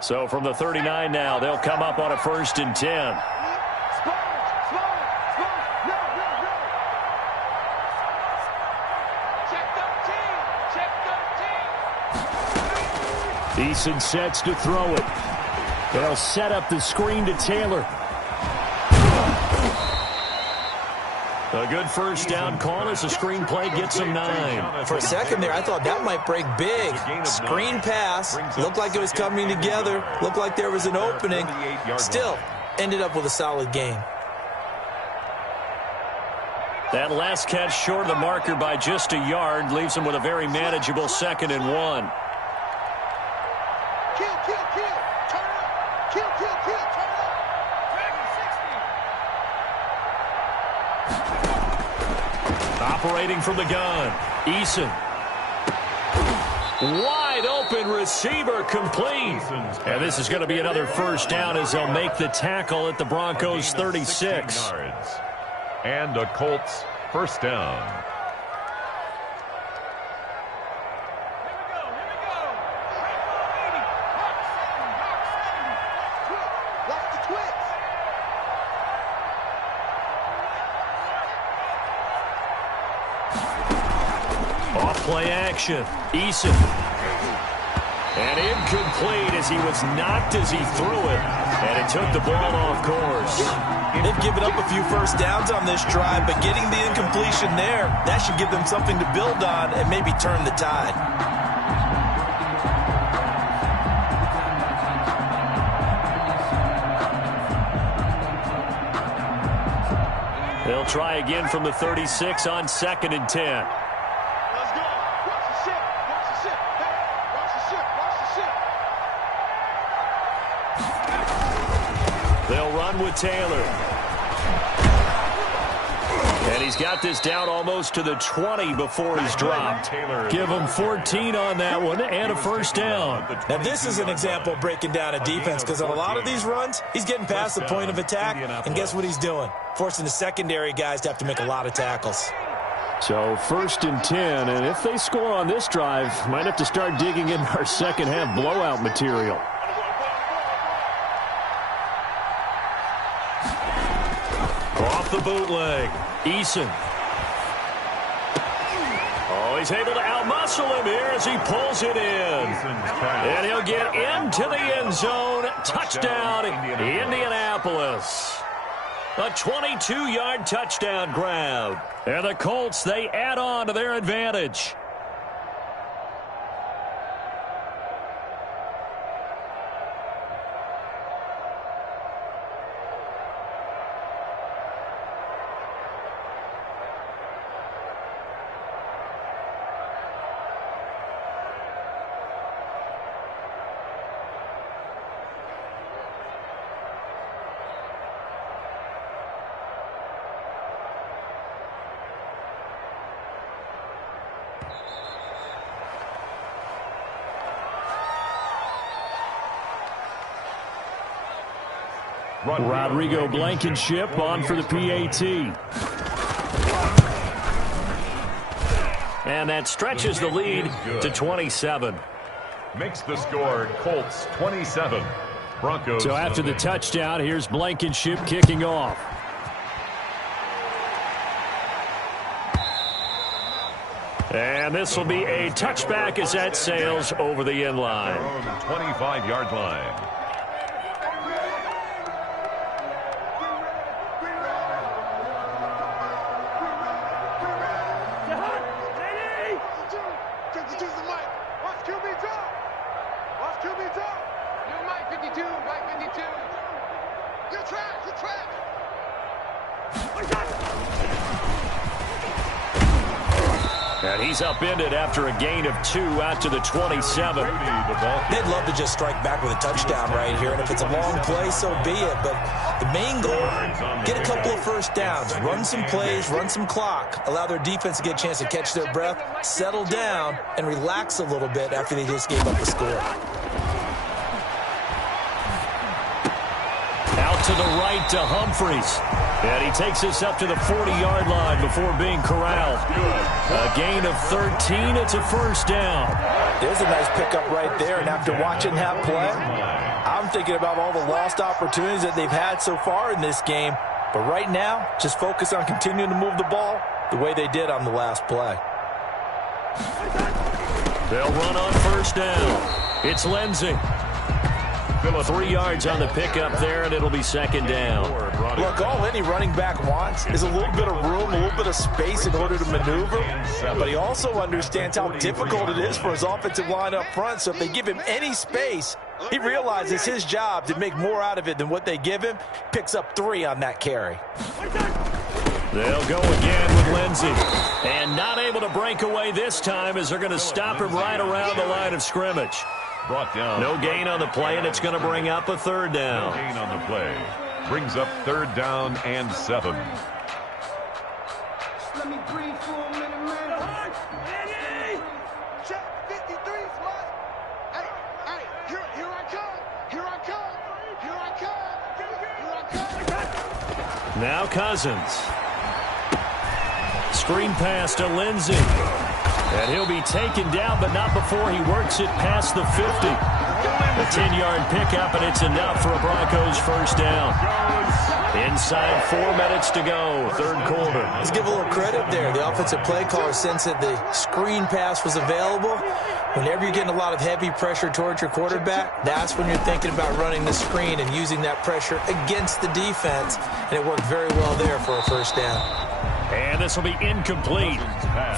So from the 39 now, they'll come up on a 1st and 10. Eason sets to throw it. They'll set up the screen to Taylor. A good first down call as the screen play gets him 9. For a second there, I thought that might break big. Screen pass. Looked like it was coming together. Looked like there was an opening. Still, ended up with a solid game. That last catch short of the marker by just a yard leaves him with a very manageable 2nd and 1. Kill, kill, kill. Turn it up. Kill, kill, kill. Turn it up. Dragon 60. Operating from the gun. Eason. Wide open receiver complete. And this is going to be another first down as they'll make the tackle at the Broncos 36. And a Colts first down. Play action. Eason. And incomplete as he was knocked as he threw it. And it took the ball off course. They've given up a few first downs on this drive, but getting the incompletion there, that should give them something to build on and maybe turn the tide. They'll try again from the 36 on 2nd and 10. They'll run with Taylor. And he's got this down almost to the 20 before he's dropped. Give him 14 on that one and a first down. Now, this is an example of breaking down a defense because on a lot of these runs, he's getting past the point of attack, and guess what he's doing? Forcing the secondary guys to have to make a lot of tackles. So 1st and 10, and if they score on this drive, might have to start digging in our second half blowout material. Off the bootleg, Eason. Oh, he's able to outmuscle him here as he pulls it in. And he'll get into the end zone. Touchdown, Indianapolis. A 22-yard touchdown grab. And the Colts, they add on to their advantage. Rodrigo Blankenship on for the PAT. And that stretches the lead to 27. Makes the score Colts 27. Broncos. So after the touchdown, here's Blankenship kicking off. And this will be a touchback as that sails over the end line. 25-yard line. And he's upended after a gain of 2 out to the 27. They'd love to just strike back with a touchdown right here, and if it's a long play, so be it. But the main goal, get a couple of first downs, run some plays, run some clock, allow their defense to get a chance to catch their breath, settle down, and relax a little bit after they just gave up the score. Out to the right to Humphreys. And he takes us up to the 40-yard line before being corralled. A gain of 13. It's a first down. There's a nice pickup right there. And after watching that play, I'm thinking about all the lost opportunities that they've had so far in this game. But right now, just focus on continuing to move the ball the way they did on the last play. They'll run on first down. It's Lindsey. 3 yards on the pickup there, and it'll be second down. Look, all any running back wants is a little bit of room, a little bit of space in order to maneuver. But he also understands how difficult it is for his offensive line up front. So if they give him any space, he realizes it's his job to make more out of it than what they give him. Picks up 3 on that carry. They'll go again with Lindsey. And not able to break away this time as they're going to stop him right around the line of scrimmage. Brought down. No gain on the play, and it's going to bring up a third down. No gain on the play. Brings up 3rd down and 7. Let me breathe for a minute, man. Check 53, Smart. Hey, here I come. Here I come. Here I come. Here I come. Now Cousins. Screen pass to Lindsey. And he'll be taken down, but not before he works it past the 50. A 10-yard pickup, and it's enough for a Broncos first down. Inside 4 minutes to go, 3rd quarter. Let's give a little credit there. The offensive play caller sensed that the screen pass was available. Whenever you're getting a lot of heavy pressure towards your quarterback, that's when you're thinking about running the screen and using that pressure against the defense. And it worked very well there for a first down. And this will be incomplete.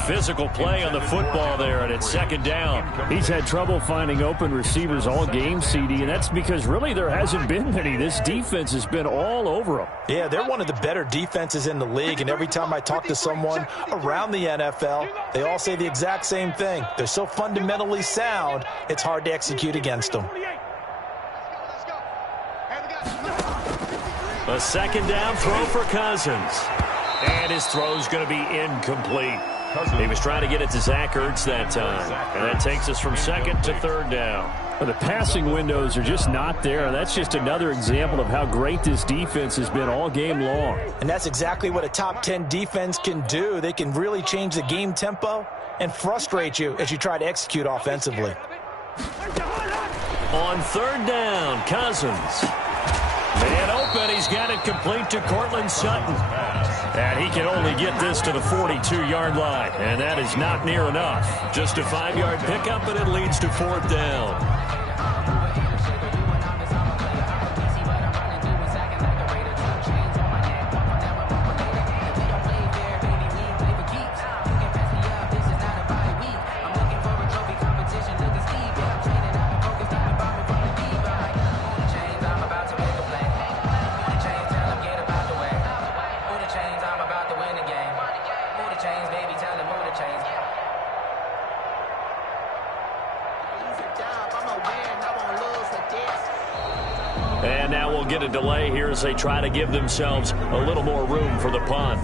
Physical play on the football there, and it's second down. He's had trouble finding open receivers all game, CD, and that's because really there hasn't been many. This defense has been all over them. Yeah, they're one of the better defenses in the league, and every time I talk to someone around the NFL, they all say the exact same thing. They're so fundamentally sound, it's hard to execute against them. Let's go. Hey, we got A second down throw for Cousins. And his throw's going to be incomplete. He was trying to get it to Zach Ertz that time. And that takes us from second to third down. Well, the passing windows are just not there. That's just another example of how great this defense has been all game long. And that's exactly what a top 10 defense can do. They can really change the game tempo and frustrate you as you try to execute offensively. On third down, Cousins. Man open, he's got it complete to Cortland Sutton. And he can only get this to the 42-yard line. And that is not near enough. Just a 5-yard pickup, and it leads to fourth down. And now we'll get a delay here as they try to give themselves a little more room for the punt.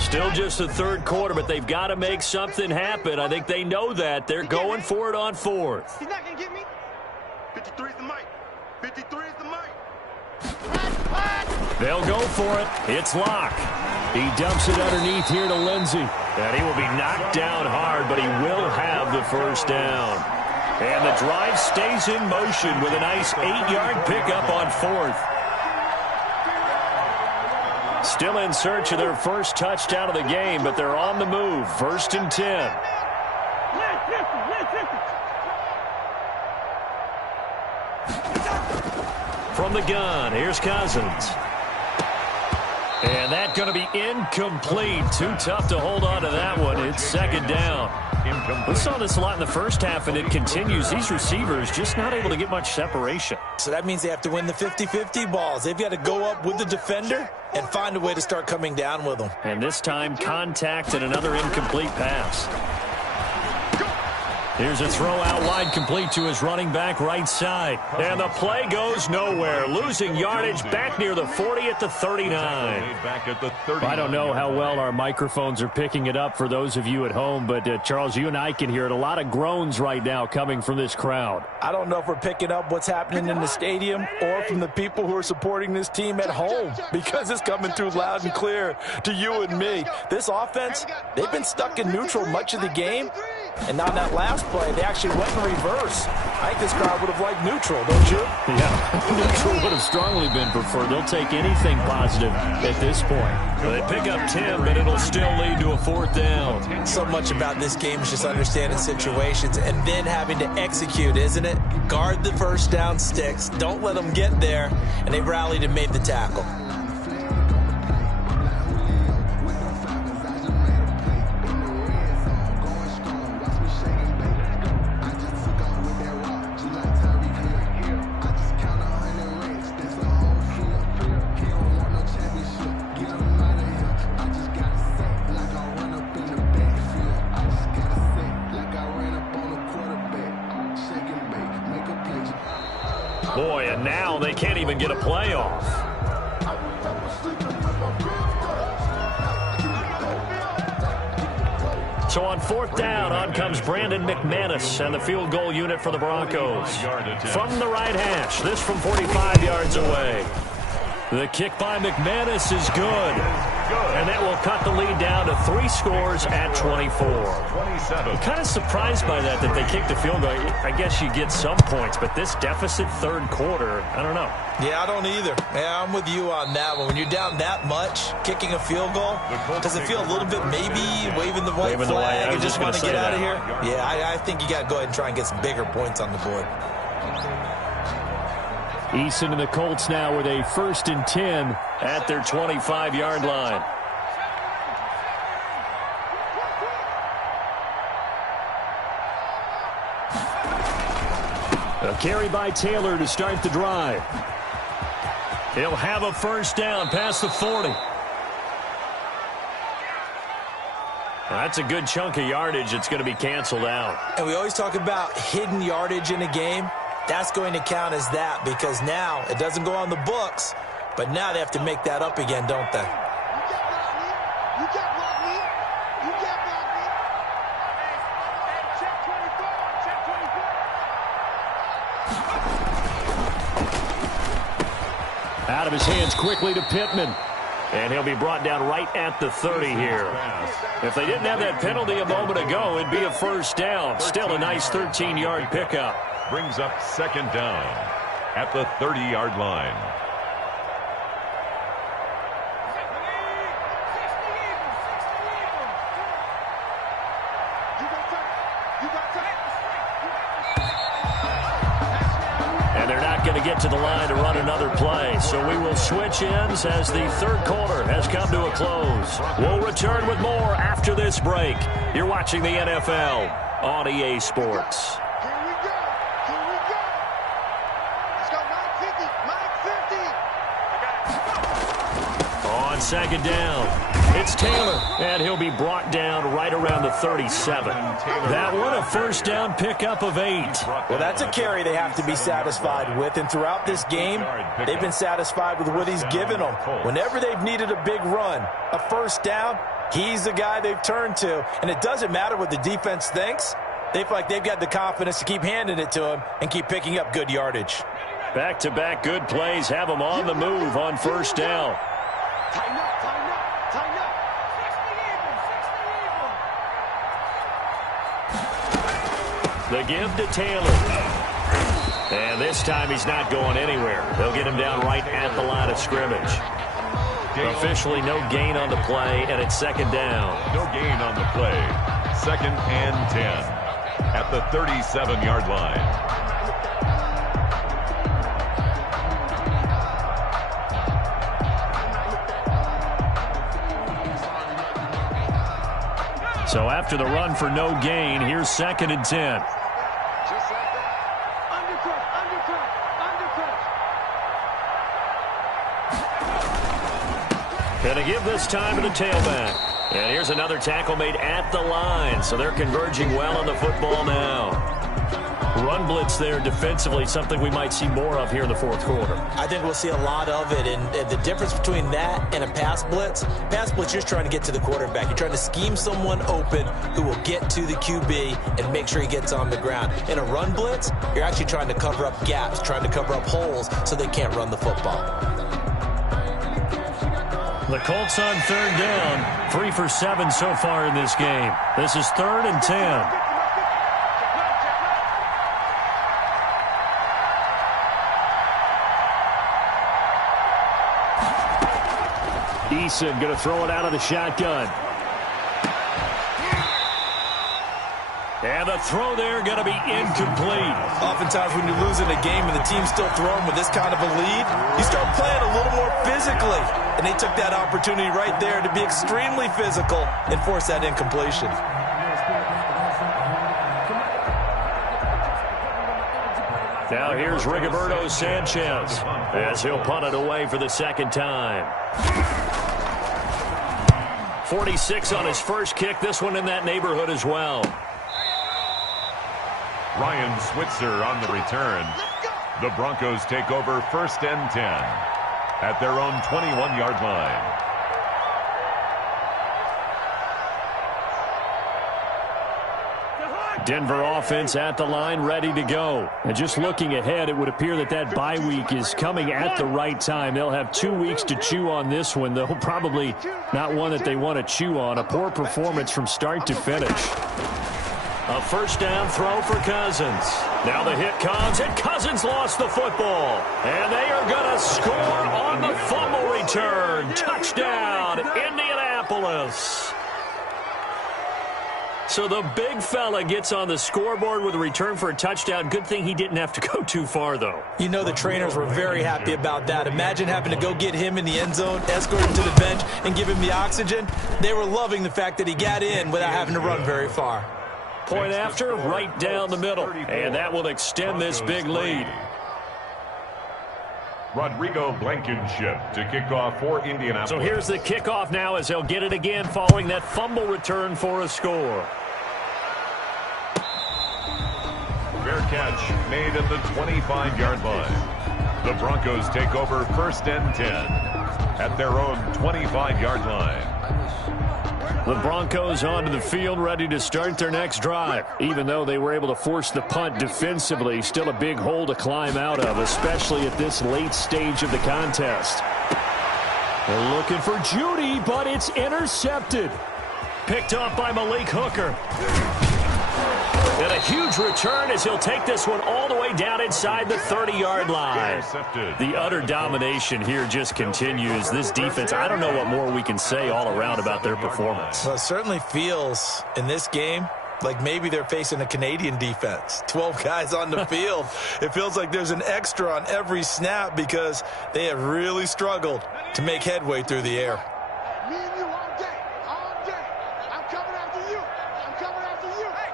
Still just the third quarter, but they've got to make something happen. I think they know that. They're going for it on fourth. He's not going to get me. 53 is the mic. 53 is the mic. They'll go for it. It's Locke. He dumps it underneath here to Lindsey. And he will be knocked down hard, but he will have the first down. And the drive stays in motion with a nice 8-yard pickup on fourth. Still in search of their first touchdown of the game, but they're on the move. First and 10. From the gun, here's Cousins. And that's going to be incomplete. Too tough to hold on to that one. It's second down. We saw this a lot in the first half, and it continues. These receivers just not able to get much separation. So that means they have to win the 50-50 balls. They've got to go up with the defender and find a way to start coming down with them. And this time, contact and another incomplete pass. Here's a throw out wide, complete to his running back right side. And the play goes nowhere. Losing yardage back near the 40 at the 39. I don't know how well our microphones are picking it up for those of you at home, but Charles, you and I can hear it. A lot of groans right now coming from this crowd. I don't know if we're picking up what's happening in the stadium or from the people who are supporting this team at home, because it's coming through loud and clear to you and me. This offense, they've been stuck in neutral much of the game. And on that last play, they actually went in reverse. I think this crowd would have liked neutral, don't you? Yeah, neutral would have strongly been preferred. They'll take anything positive at this point. Well, they pick up 10, but it'll still lead to a fourth down. So much about this game is just understanding situations and then having to execute, isn't it? Guard the first down sticks. Don't let them get there. And they rallied and made the tackle. Boy, and now they can't even get a play off. So on fourth down, on comes Brandon McManus and the field goal unit for the Broncos. From the right hash, this from 45 yards away. The kick by McManus is good. And that will cut the lead down to 3 scores at 24. I'm kind of surprised by that they kicked the field goal. I guess you get some points, but this deficit third quarter, I don't know. Yeah, I don't either. Yeah, I'm with you on that one. When you're down that much, kicking a field goal, does it feel a little bit maybe waving the white flag and just want to get out of here? Yeah, I think you got to go ahead and try and get some bigger points on the board. Eason and the Colts now with a first and 10 at their 25-yard line. A carry by Taylor to start the drive. He'll have a first down past the 40. That's a good chunk of yardage. It's going to be canceled out. And we always talk about hidden yardage in a game. That's going to count as that because now it doesn't go on the books, but now they have to make that up again, don't they? You can't block me. You can't block me. Check 24. Check 24. Out of his hands quickly to Pittman. And he'll be brought down right at the 30 here. If they didn't have that penalty a moment ago, it'd be a first down. Still a nice 13-yard pickup. Brings up second down at the 30-yard line. Going to get to the line to run another play. So we will switch ends as the third quarter has come to a close. We'll return with more after this break. You're watching the NFL on EA Sports. Here we go. Here we go. Let's go. 950. 950. On second down, it's Taylor, and he'll be brought down right around the 37. That one a first down pickup of 8. Well, that's a carry they have to be satisfied with, and throughout this game, they've been satisfied with what he's given them. Whenever they've needed a big run, a first down, he's the guy they've turned to, and it doesn't matter what the defense thinks. They feel like they've got the confidence to keep handing it to him and keep picking up good yardage. Back-to-back good plays have them on the move on first down. Tighten up. Tighten up. Tighten up. 60 even. 60 even. The give to Taylor. And this time he's not going anywhere. They'll get him down right at the line of scrimmage. Officially no gain on the play, and it's second down. No gain on the play. Second and 10 at the 37-yard line. So after the run for no gain, here's second and 10. Just like that. Undercut. Going to give this time to the tailback. And here's another tackle made at the line. So they're converging well on the football now. Run blitz there defensively, something we might see more of here in the fourth quarter. I think we'll see a lot of it, and the difference between that and a pass blitz, you're just trying to get to the quarterback. You're trying to scheme someone open who will get to the QB and make sure he gets on the ground. In a run blitz, you're actually trying to cover up gaps, trying to cover up holes so they can't run the football. The Colts on third down, 3 for 7 so far in this game. This is third and 10. Rzsl going to throw it out of the shotgun. And the throw there going to be incomplete. Oftentimes when you're losing a game and the team's still throwing with this kind of a lead, you start playing a little more physically. And they took that opportunity right there to be extremely physical and force that incompletion. Now here's Rigoberto Sanchez as he'll punt it away for the second time. 46 on his first kick. This one in that neighborhood as well. Ryan Switzer on the return. The Broncos take over first and 10 at their own 21-yard line. Denver offense at the line, ready to go. And just looking ahead, it would appear that that bye week is coming at the right time. They'll have 2 weeks to chew on this one, though probably not one that they want to chew on. A poor performance from start to finish. A first down throw for Cousins. Now the hit comes, and Cousins lost the football. And they are going to score on the fumble return. Touchdown, Indianapolis. So the big fella gets on the scoreboard with a return for a touchdown. Good thing he didn't have to go too far, though. You know the trainers were very happy about that. Imagine having to go get him in the end zone, escort him to the bench, and give him the oxygen. They were loving the fact that he got in without having to run very far. Point after, right down the middle. And that will extend this big lead. Rodrigo Blankenship to kick off for Indianapolis. So here's the kickoff now as they'll get it again following that fumble return for a score. Fair catch made at the 25-yard line. The Broncos take over 1st and 10 at their own 25-yard line. The Broncos onto the field ready to start their next drive. Even though they were able to force the punt defensively, still a big hole to climb out of, especially at this late stage of the contest. They're looking for Judy, but it's intercepted. Picked off by Malik Hooker. And a huge return as he'll take this one all the way down inside the 30-yard line. The utter domination here just continues. This defense, I don't know what more we can say all around about their performance. Well, it certainly feels in this game like maybe they're facing a Canadian defense. 12 guys on the field. It feels like there's an extra on every snap because they have really struggled to make headway through the air. Me and you all day. All day. I'm coming after you. I'm coming after you. Hey.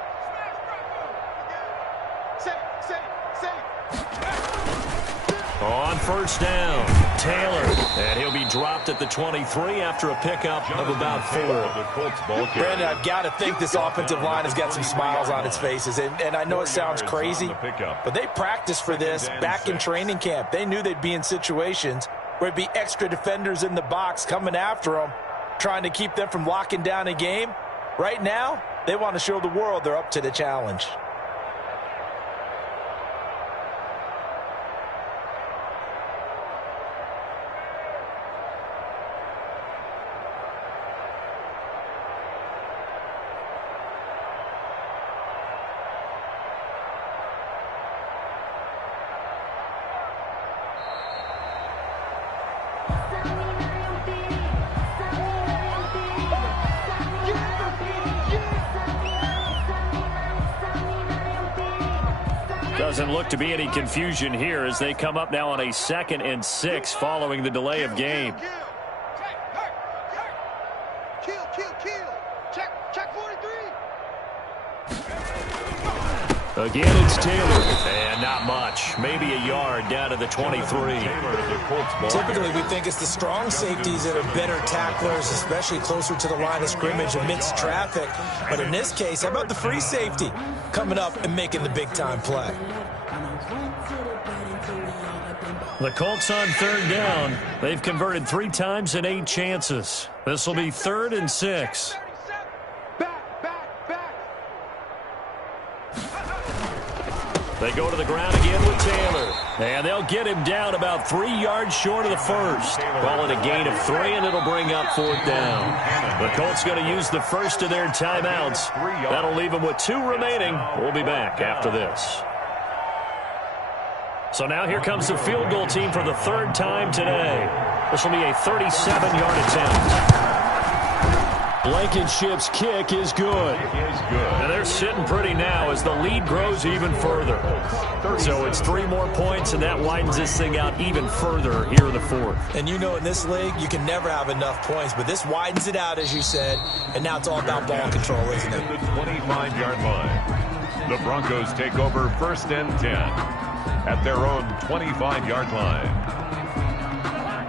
On first down, Taylor. And he'll be dropped at the 23 after a pickup of about 4. Brandon, I've got to think this offensive line has got some smiles on its faces. And I know it sounds crazy, but they practiced for this back in training camp. They knew they'd be in situations where it'd be extra defenders in the box coming after them, trying to keep them from locking down a game. Right now, they want to show the world they're up to the challenge. Doesn't look to be any confusion here as they come up now on a 2nd and 6 following the delay of game. Kill. Check 43. Again, it's Taylor. And not much. Maybe a yard down to the 23. Typically, we think it's the strong safeties that are better tacklers, especially closer to the line of scrimmage amidst traffic. But in this case, how about the free safety coming up and making the big-time play? The Colts on 3rd down. They've converted 3 times in 8 chances. This will be 3rd and 6. Back. They go to the ground again with Taylor. And they'll get him down about 3 yards short of the first. Calling a gain of 3, and it'll bring up 4th down. The Colts going to use the first of their timeouts. That'll leave them with 2 remaining. We'll be back after this. So now here comes the field goal team for the 3rd time today. This will be a 37-yard attempt. Blankenship's kick is good. And they're sitting pretty now as the lead grows even further. So it's 3 more points, and that widens this thing out even further here in the 4th. And you know in this league, you can never have enough points, but this widens it out, as you said, and now it's all about ball control, isn't it? The 25-yard line. The Broncos take over 1st and 10 at their own 25-yard line.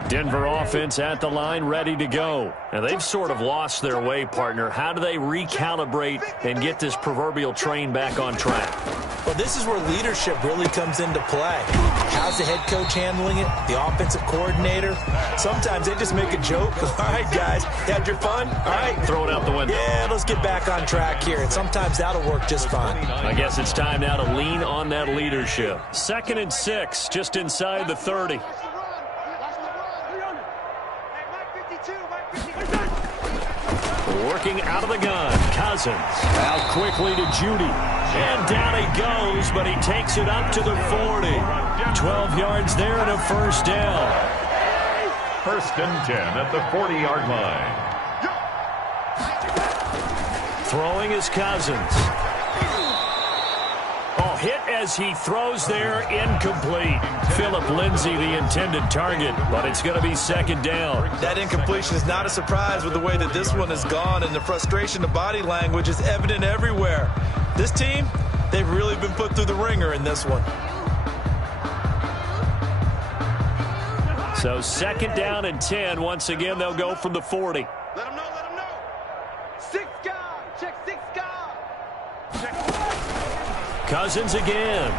Denver offense at the line, ready to go. And they've sort of lost their way, partner. How do they recalibrate and get this proverbial train back on track? Well, this is where leadership really comes into play. How's the head coach handling it? The offensive coordinator? Sometimes they just make a joke. All right, guys, had your fun? All right. Throw it out the window. Yeah, let's get back on track here. And sometimes that'll work just fine. I guess it's time now to lean on that leadership. 2nd and 6, just inside the 30. Working out of the gun, Cousins. Out quickly to Judy. And down he goes, but he takes it up to the 40. 12 yards there and a 1st down. 1st and 10 at the 40-yard line. Throwing is Cousins. Hit as he throws there, incomplete. Phillip Lindsay, the intended target, but it's going to be 2nd down. That incompletion is not a surprise with the way that this one has gone, and the frustration of body language is evident everywhere. This team, they've really been put through the ringer in this one. So 2nd down and 10. Once again, they'll go from the 40. Let them know, let them know. 6 guard, check 6 guard. Cousins again.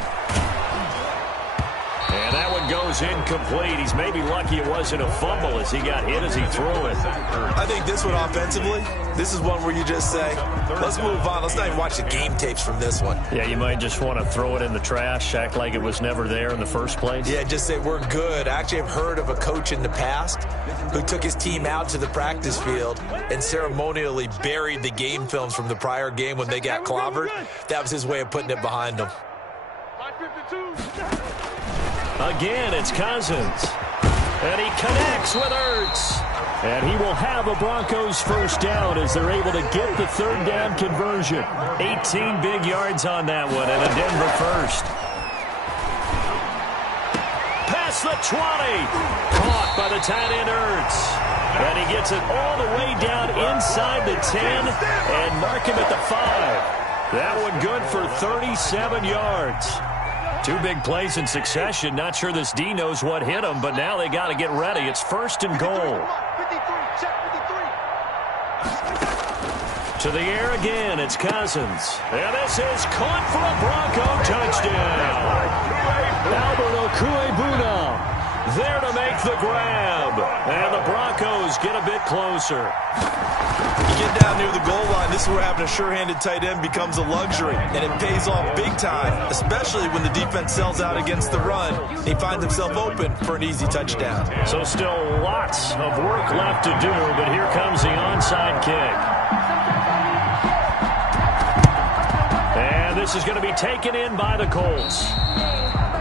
And that one goes incomplete. He's maybe lucky it wasn't a fumble as he got hit as he threw it. I think this one offensively, this is one where you just say, let's move on. Let's not even watch the game tapes from this one. Yeah, you might just want to throw it in the trash, act like it was never there in the first place. Yeah, just say we're good. I actually have heard of a coach in the past who took his team out to the practice field and ceremonially buried the game films from the prior game when they got clobbered. That was his way of putting it behind them. Again, it's Cousins. And he connects with Ertz. And he will have a Broncos first down as they're able to get the 3rd down conversion. 18 big yards on that one, and a Denver first. Past the 20. Caught by the tight end Ertz. And he gets it all the way down inside the 10 and mark him at the 5. That one good for 37 yards. 2 big plays in succession. Not sure this D knows what hit him, but now they got to get ready. It's 1st and goal. To the air again, it's Cousins. And this is caught for a Bronco touchdown. Albert Okuebuna there to make the grab. And the Broncos get a bit closer. You get down near the goal line, this is where having a sure-handed tight end becomes a luxury, and it pays off big time, especially when the defense sells out against the run. He finds himself open for an easy touchdown. So still lots of work left to do, but here comes the onside kick. And this is going to be taken in by the Colts.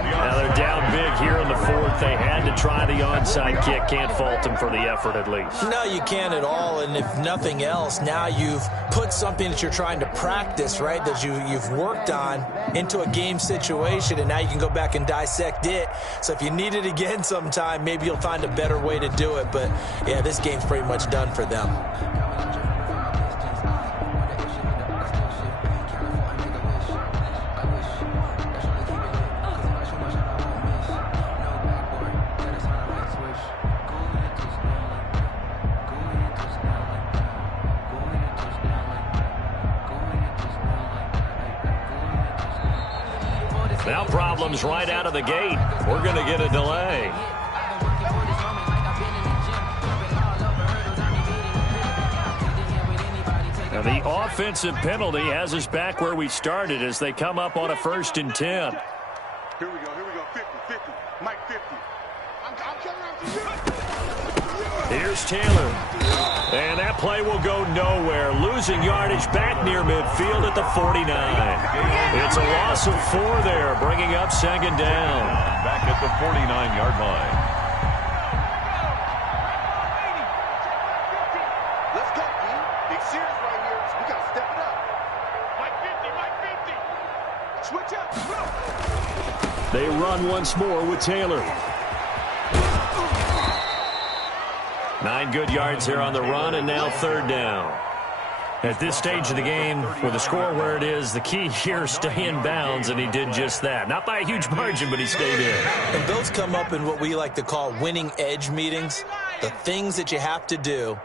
Now they're down big here in the 4th. They had to try the onside kick. Can't fault them for the effort at least. No, you can't at all. And if nothing else, now you've put something that you're trying to practice, right, that you've worked on into a game situation, and now you can go back and dissect it. So if you need it again sometime, maybe you'll find a better way to do it. But, yeah, this game's pretty much done for them. Now problems right out of the gate. We're going to get a delay. Now the offensive penalty has us back where we started as they come up on a 1st and 10. Here we go, 50, Mike 50. I'm coming after you. Here's Taylor. And that play will go nowhere. Losing yardage back near midfield at the 49. It's a loss of 4 there, bringing up 2nd down. Back at the 49-yard line. Let's go, man. Big series right here. We got to step it up. Mike 50. Switch up. They run once more with Taylor. 9 good yards here on the run, and now 3rd down. At this stage of the game, with the score where it is, the key here is stay in bounds, and he did just that. Not by a huge margin, but he stayed in. And those come up in what we like to call winning edge meetings. The things that you have to do,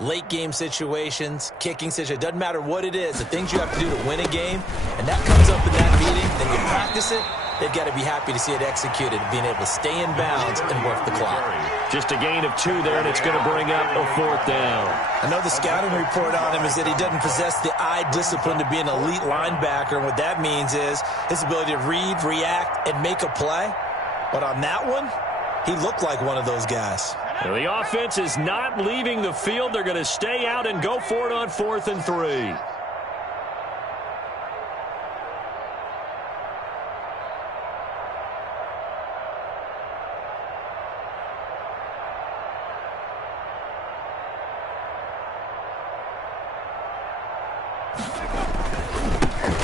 late game situations, kicking situations, doesn't matter what it is, the things you have to do to win a game, and that comes up in that meeting, then you practice it, they've got to be happy to see it executed, being able to stay in bounds and work the clock. Just a gain of 2 there, and it's going to bring up a 4th down. I know the scouting report on him is that he doesn't possess the eye discipline to be an elite linebacker, and what that means is his ability to read, react, and make a play. But on that one, he looked like one of those guys. Now the offense is not leaving the field. They're going to stay out and go for it on 4th and 3.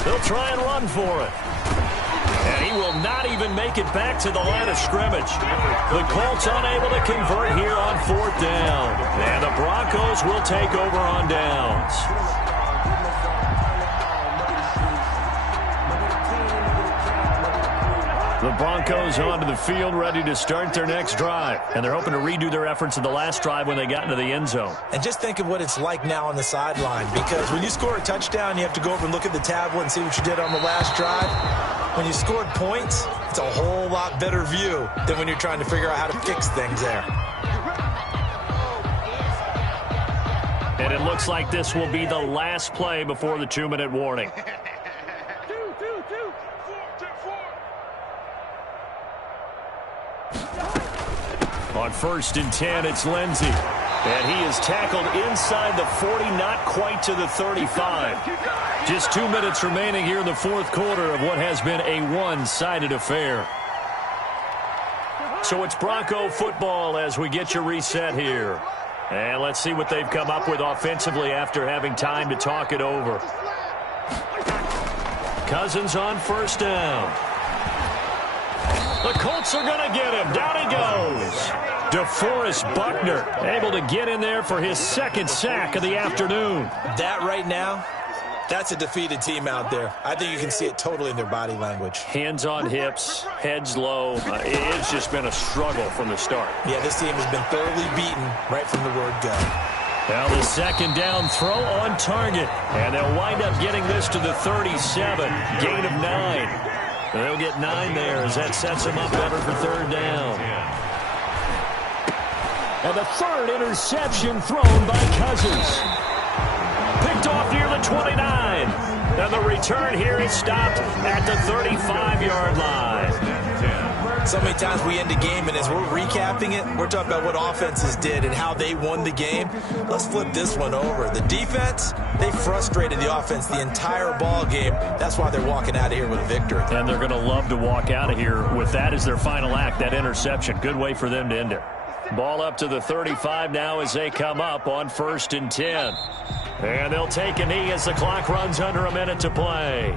They'll try and run for it. And he will not even make it back to the line of scrimmage. The Colts unable to convert here on 4th down. And the Broncos will take over on downs. The Broncos onto the field ready to start their next drive. And they're hoping to redo their efforts in the last drive when they got into the end zone. And just think of what it's like now on the sideline, because when you score a touchdown, you have to go over and look at the tablet and see what you did on the last drive. When you scored points, it's a whole lot better view than when you're trying to figure out how to fix things there. And it looks like this will be the last play before the 2-minute warning. On 1st and 10, it's Lindsey. And he is tackled inside the 40, not quite to the 35. Just 2 minutes remaining here in the fourth quarter of what has been a one-sided affair. So it's Bronco football as we get you reset here. And let's see what they've come up with offensively after having time to talk it over. Cousins on 1st down. The Colts are going to get him. Down he goes. DeForest Buckner able to get in there for his 2nd sack of the afternoon. That right now, that's a defeated team out there. I think you can see it totally in their body language. Hands on hips, heads low. It's just been a struggle from the start. Yeah, this team has been thoroughly beaten right from the word go. Now the 2nd down throw on target. And they'll wind up getting this to the 37. Gain of 9. They'll get 9 there as that sets them up better for 3rd down. And the 3rd interception thrown by Cousins. Picked off near the 29. And the return here is stopped at the 35-yard line. So many times we end a game, and as we're recapping it, we're talking about what offenses did and how they won the game. Let's flip this one over. The defense, they frustrated the offense the entire ball game. That's why they're walking out of here with a victory. And they're going to love to walk out of here with that as their final act, that interception. Good way for them to end it. Ball up to the 35 now as they come up on 1st and 10. And they'll take a knee as the clock runs under a minute to play.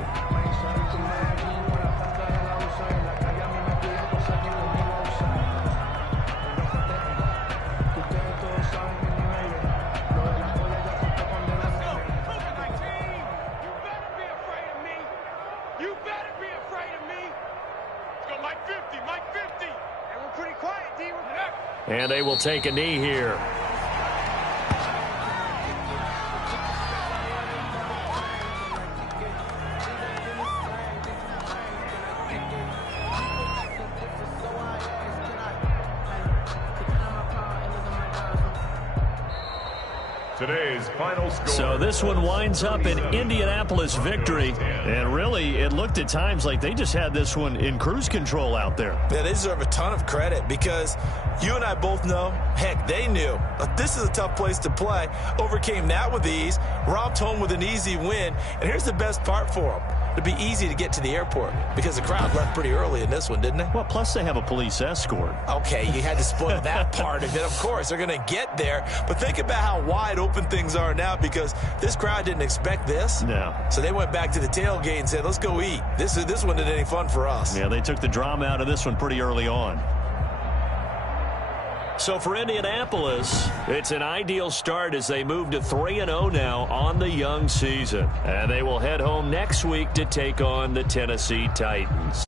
And they will take a knee here. Today's final score. So this one winds up an Indianapolis victory. And really, it looked at times like they just had this one in cruise control out there. Yeah, they deserve a ton of credit because you and I both know, heck, they knew. This is a tough place to play. Overcame that with ease. Robbed home with an easy win. And here's the best part for them. It'd be easy to get to the airport because the crowd left pretty early in this one, didn't it? Well, plus they have a police escort. Okay, you had to spoil that part of it. Of course, they're going to get there. But think about how wide open things are now because this crowd didn't expect this. No. So they went back to the tailgate and said, let's go eat. This one isn't any fun for us. Yeah, they took the drama out of this one pretty early on. So for Indianapolis, it's an ideal start as they move to 3-0 now on the young season. And they will head home next week to take on the Tennessee Titans.